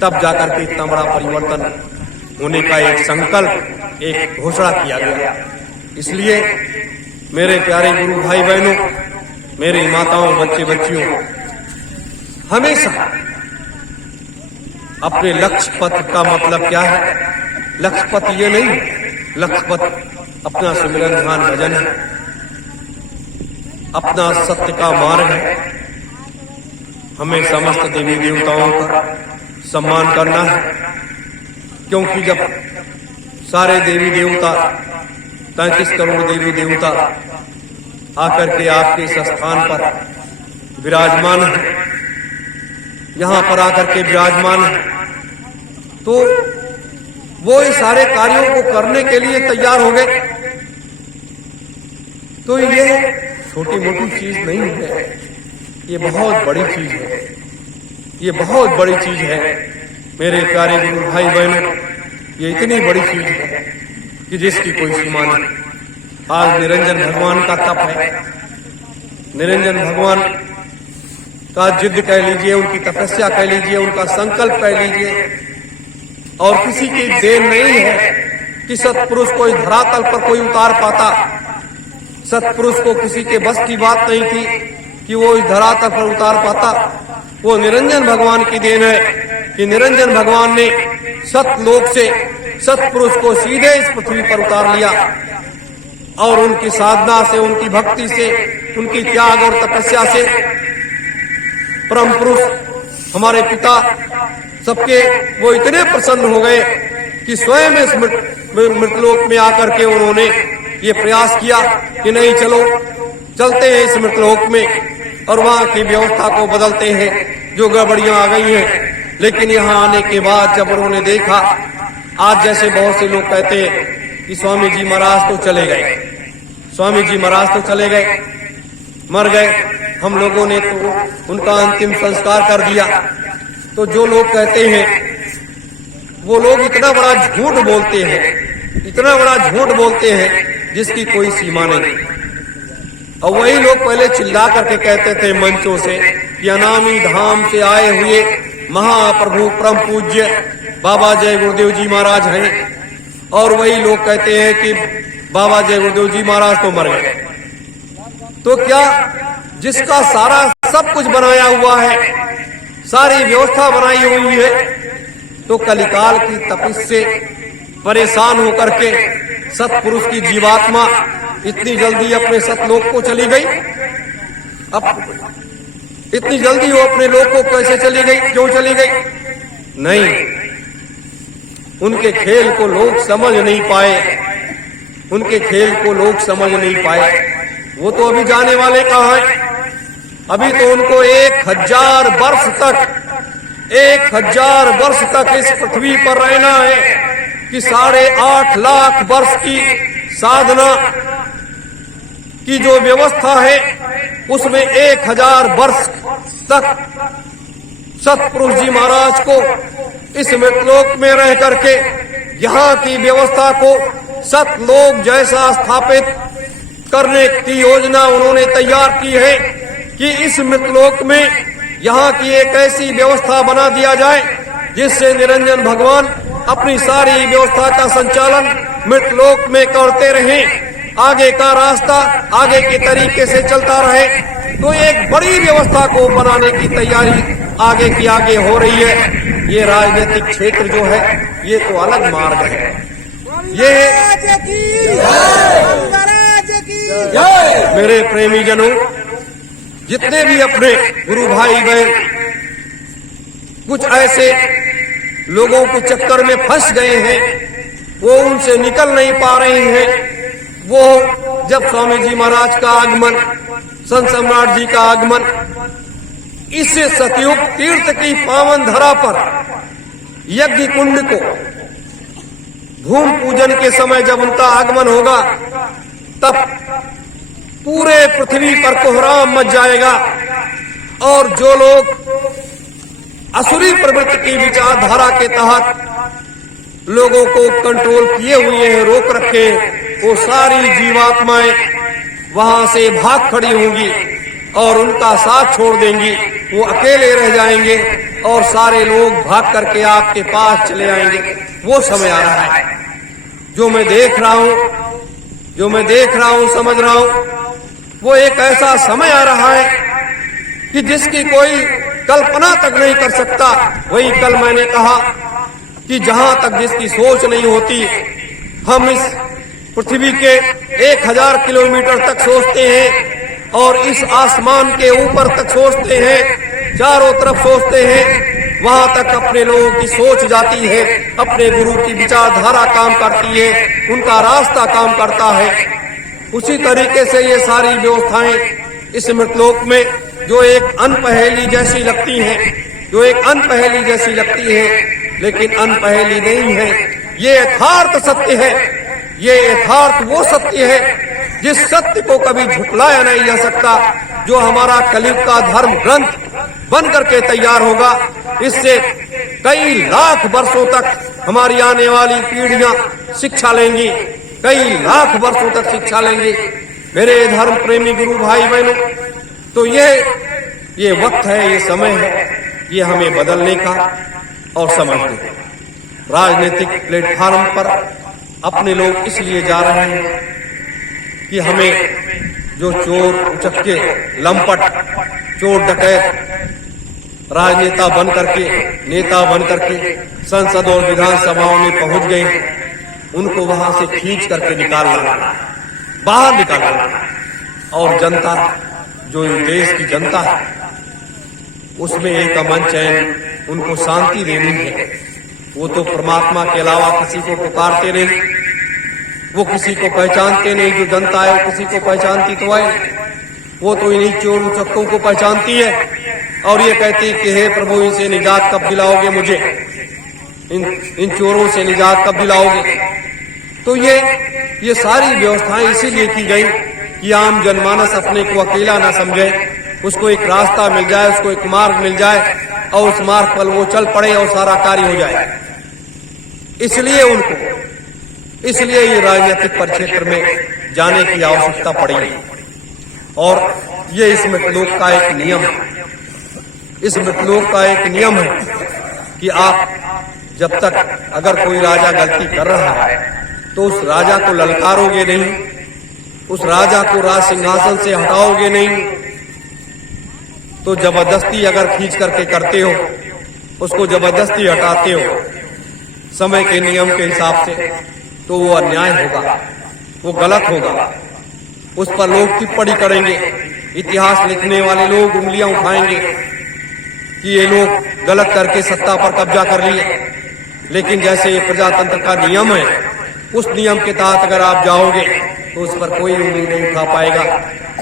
तब जाकर के इतना बड़ा परिवर्तन होने का एक संकल्प, एक घोषणा किया गया। इसलिए मेरे प्यारे गुरु भाई बहनों, मेरी माताओं, बच्चे बच्चियों, हमेशा अपने लक्ष्य पथ का मतलब क्या है? लक्ष्य पथ ये नहीं, लक्ष्य पथ अपना सिमरन ध्यान भजन है, अपना सत्य का मार्ग है। हमें समस्त देवी देवताओं का सम्मान करना है, क्योंकि जब सारे देवी देवता 33 करोड़ देवी देवता आकर के आपके इस स्थान पर विराजमान है, यहाँ पर आकर के विराजमान है, तो वो इस सारे कार्यों को करने के लिए तैयार हो गए। तो ये छोटी मोटी चीज नहीं है, ये बहुत बड़ी चीज है, ये बहुत बड़ी चीज है मेरे प्यारे गुरु भाई बहनों। ये इतनी बड़ी चीज है कि जिसकी कोई सीमा नहीं। आज निरंजन भगवान का तप है, निरंजन भगवान का जिद कह लीजिए, उनकी तपस्या कह लीजिए, उनका संकल्प कह लीजिए, और किसी की देन नहीं है कि सत्पुरुष को इस धरातल पर कोई उतार पाता। सत्पुरुष को किसी के बस की बात नहीं थी कि वो इस धरातल पर उतार पाता। वो निरंजन भगवान की देन है कि निरंजन भगवान ने सतलोक से सत्पुरुष को सीधे इस पृथ्वी पर उतार लिया, और उनकी साधना से, उनकी भक्ति से, उनकी त्याग और तपस्या से परम पुरुष हमारे पिता सबके वो इतने प्रसन्न हो गए कि स्वयं इस मृतलोक में आकर के उन्होंने ये प्रयास किया कि नहीं, चलो चलते हैं इस मृतलोक में और वहां की व्यवस्था को बदलते हैं, जो गड़बड़ियां आ गई हैं। लेकिन यहाँ आने के बाद जब उन्होंने देखा, आज जैसे बहुत से लोग कहते हैं कि स्वामी जी महाराज तो चले गए, स्वामी जी महाराज तो चले गए, मर गए, हम लोगों ने तो उनका अंतिम संस्कार कर दिया। तो जो लोग कहते हैं, वो लोग इतना बड़ा झूठ बोलते हैं, इतना बड़ा झूठ बोलते हैं जिसकी कोई सीमा नहीं। और वही लोग पहले चिल्ला करके कहते थे मंचों से कि अनामी धाम से आए हुए महाप्रभु परम पूज्य बाबा जय गुरुदेव जी महाराज हैं, और वही लोग कहते हैं कि बाबा जय गुरुदेव जी महाराज तो मर गए। तो क्या जिसका सारा सब कुछ बनाया हुआ है, सारी व्यवस्था बनाई हुई है, तो कलिकाल की तपिश से परेशान होकर के सतपुरुष की जीवात्मा इतनी जल्दी अपने सतलोक को चली गई। अब इतनी जल्दी वो अपने लोक को कैसे चली गई, क्यों चली गई? नहीं, उनके खेल को लोग समझ नहीं पाए, उनके खेल को लोग समझ नहीं पाए। वो तो अभी जाने वाले कहाँ हैं? अभी तो उनको 1000 वर्ष तक 1000 वर्ष तक इस पृथ्वी पर रहना है कि 8.5 लाख वर्ष की साधना की जो व्यवस्था है उसमें 1000 वर्ष तक सतपुरुष जी महाराज को इस मृतलोक में रह करके यहाँ की व्यवस्था को सतलोक जैसा स्थापित करने की योजना उन्होंने तैयार की है कि इस मृतलोक में यहाँ की एक ऐसी व्यवस्था बना दिया जाए जिससे निरंजन भगवान अपनी सारी व्यवस्था का संचालन मृतलोक में करते रहें, आगे का रास्ता आगे के तरीके से चलता रहे। तो एक बड़ी व्यवस्था को बनाने की तैयारी आगे की आगे हो रही है। ये राजनीतिक क्षेत्र जो है ये तो अलग मार्ग है। ये मेरे प्रेमी जनों, जितने भी अपने गुरु भाई बहन कुछ ऐसे लोगों के चक्कर में फंस गए हैं, वो उनसे निकल नहीं पा रहे हैं। वो जब स्वामी जी महाराज का आगमन, संत सम्राट जी का आगमन, इस सतयुग तीर्थ की पावन धरा पर यज्ञ कुंड को भूमि पूजन के समय जब उनका आगमन होगा तब पूरे पृथ्वी पर कोहराम मच जाएगा और जो लोग असुरी प्रवृत्ति की विचारधारा के तहत लोगों को कंट्रोल किए हुए हैं, रोक रखे, वो सारी जीवात्माएं वहां से भाग खड़ी होंगी और उनका साथ छोड़ देंगी। वो अकेले रह जाएंगे और सारे लोग भाग करके आपके पास चले आएंगे। वो समय आ रहा है जो मैं देख रहा हूं, समझ रहा हूं। वो एक ऐसा समय आ रहा है कि जिसकी कोई कल्पना तक नहीं कर सकता। वही कल मैंने कहा कि जहां तक जिसकी सोच नहीं होती, हम इस पृथ्वी के 1000 किलोमीटर तक सोचते हैं और इस आसमान के ऊपर तक सोचते हैं, चारों तरफ सोचते हैं, वहां तक अपने लोगों की सोच जाती है, अपने गुरु की विचारधारा काम करती है, उनका रास्ता काम करता है। उसी तरीके से ये सारी व्यवस्थाएं इस मृतलोक में जो एक अनपहेली जैसी लगती हैं, लेकिन अनपहेली नहीं है। ये यथार्थ सत्य है। ये यथार्थ वो सत्य है जिस सत्य को कभी झुटलाया नहीं जा सकता, जो हमारा कलयुग का धर्म ग्रंथ बन करके तैयार होगा। इससे कई लाख वर्षों तक हमारी आने वाली पीढ़ियां शिक्षा लेंगी, कई लाख वर्षों तक शिक्षा लेंगी। मेरे धर्म प्रेमी गुरु भाई बहनों, तो ये वक्त है, ये समय है, ये हमें बदलने का और समझने का। राजनीतिक प्लेटफॉर्म पर अपने लोग इसलिए जा रहे हैं कि हमें जो चोर उचक्के लंपट चोर डकैत राजनेता बन करके, नेता बन करके संसद और विधानसभाओं में पहुंच गए, उनको वहां से खींच करके निकालना, बाहर निकालना। और जनता, जो देश की जनता है, उसमें एक अमन चैन उनको शांति देनी है। वो तो परमात्मा के अलावा किसी को पुकारते नहीं, वो किसी को पहचानते नहीं। जो जनता है वो किसी को पहचानती तो है, वो तो इन्हीं चोर उचक्कों को पहचानती है और ये कहती कि हे प्रभु, इनसे निजात कब दिलाओगे मुझे, इन चोरों से निजात कब दिलाओगे। तो ये सारी व्यवस्थाएं इसीलिए की गई कि आम जनमानस अपने को अकेला ना समझे, उसको एक रास्ता मिल जाए, उसको एक मार्ग मिल जाए और उस मार्ग पर वो चल पड़े और सारा कार्य हो जाए। इसलिए ये राजनीतिक परिक्षेत्र में जाने की आवश्यकता पड़ी। और ये इस मृतलोक का एक नियम है, इस मृतलोक का एक नियम है कि आप जब तक अगर कोई राजा गलती कर रहा है तो उस राजा को ललकारोगे नहीं, उस राजा को राज सिंहासन से हटाओगे नहीं, तो जबरदस्ती अगर खींच करके करते हो, उसको जबरदस्ती हटाते हो, समय के नियम के हिसाब से, तो वो अन्याय होगा, वो गलत होगा। उस पर लोग टिप्पणी करेंगे, इतिहास लिखने वाले लोग उंगलियां उठाएंगे कि ये लोग गलत करके सत्ता पर कब्जा कर लिए। लेकिन जैसे ये प्रजातंत्र का नियम है, उस नियम के तहत अगर आप जाओगे तो उस पर कोई उंगली नहीं उठा पाएगा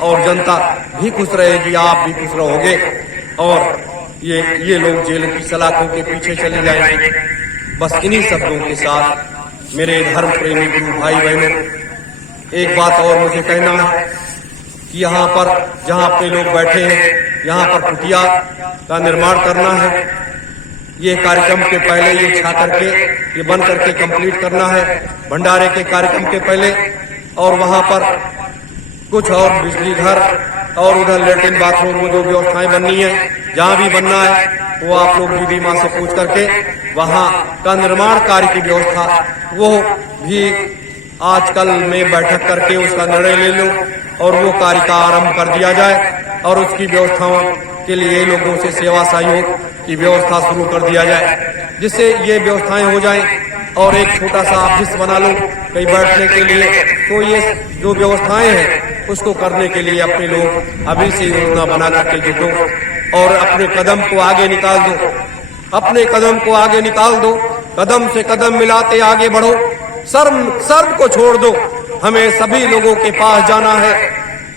और जनता भी खुश रहेगी, आप भी खुश रहोगे और ये लोग जेल की सलाखों के पीछे चले जाएंगे। बस इन्हीं शब्दों के साथ मेरे धर्म प्रेमी गुरु भाई बहनों, एक बात और मुझे कहना है कि यहाँ पर जहाँ अपने लोग बैठे हैं, यहाँ पर कुटिया का निर्माण करना है। ये कार्यक्रम के पहले ये छा करके, ये बन करके कंप्लीट करना है भंडारे के कार्यक्रम के पहले। और वहाँ पर कुछ और बिजली घर और उधर लेटरिन बाथरूम में जो व्यवस्थाएं बननी है, जहाँ भी बनना है वो आप लोग दीदी माँ से पूछ करके वहाँ का निर्माण कार्य की व्यवस्था वो भी आजकल में बैठक करके उसका निर्णय ले लो और वो कार्य का आरंभ कर दिया जाए और उसकी व्यवस्थाओं के लिए लोगों से सेवा सहयोग की व्यवस्था शुरू कर दिया जाए, जिससे ये व्यवस्थाएं हो जाएं। और एक छोटा सा ऑफिस बना लो कहीं बैठने के लिए, तो ये जो व्यवस्थाएं हैं उसको करने के लिए अपने लोग अभी से योजना बना करके जुटो और अपने कदम को आगे निकाल दो, अपने कदम को आगे निकाल दो, कदम से कदम मिलाते आगे बढ़ो, शर्म को छोड़ दो। हमें सभी लोगों के पास जाना है,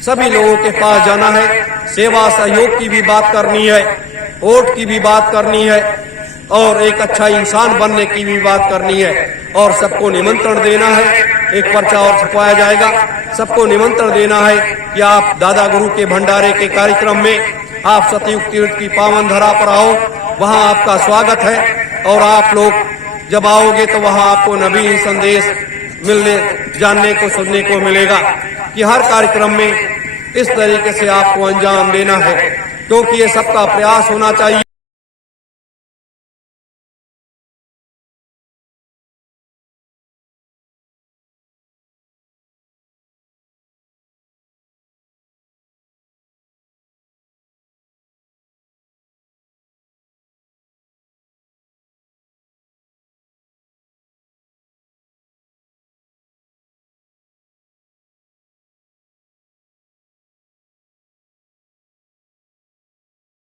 सभी लोगों के पास जाना है, सेवा सहयोग की भी बात करनी है, वोट की भी बात करनी है और एक अच्छा इंसान बनने की भी बात करनी है और सबको निमंत्रण देना है। एक पर्चा और छपवाया जाएगा, सबको निमंत्रण देना है कि आप दादा गुरु के भंडारे के कार्यक्रम में आप सतयुग तीर्थ की पावन धरा पर आओ, वहां आपका स्वागत है। और आप लोग जब आओगे तो वहां आपको नबी संदेश मिलने जानने को सुनने को मिलेगा कि हर कार्यक्रम में इस तरीके से आपको अंजाम देना है, क्योंकि ये सबका प्रयास होना चाहिए।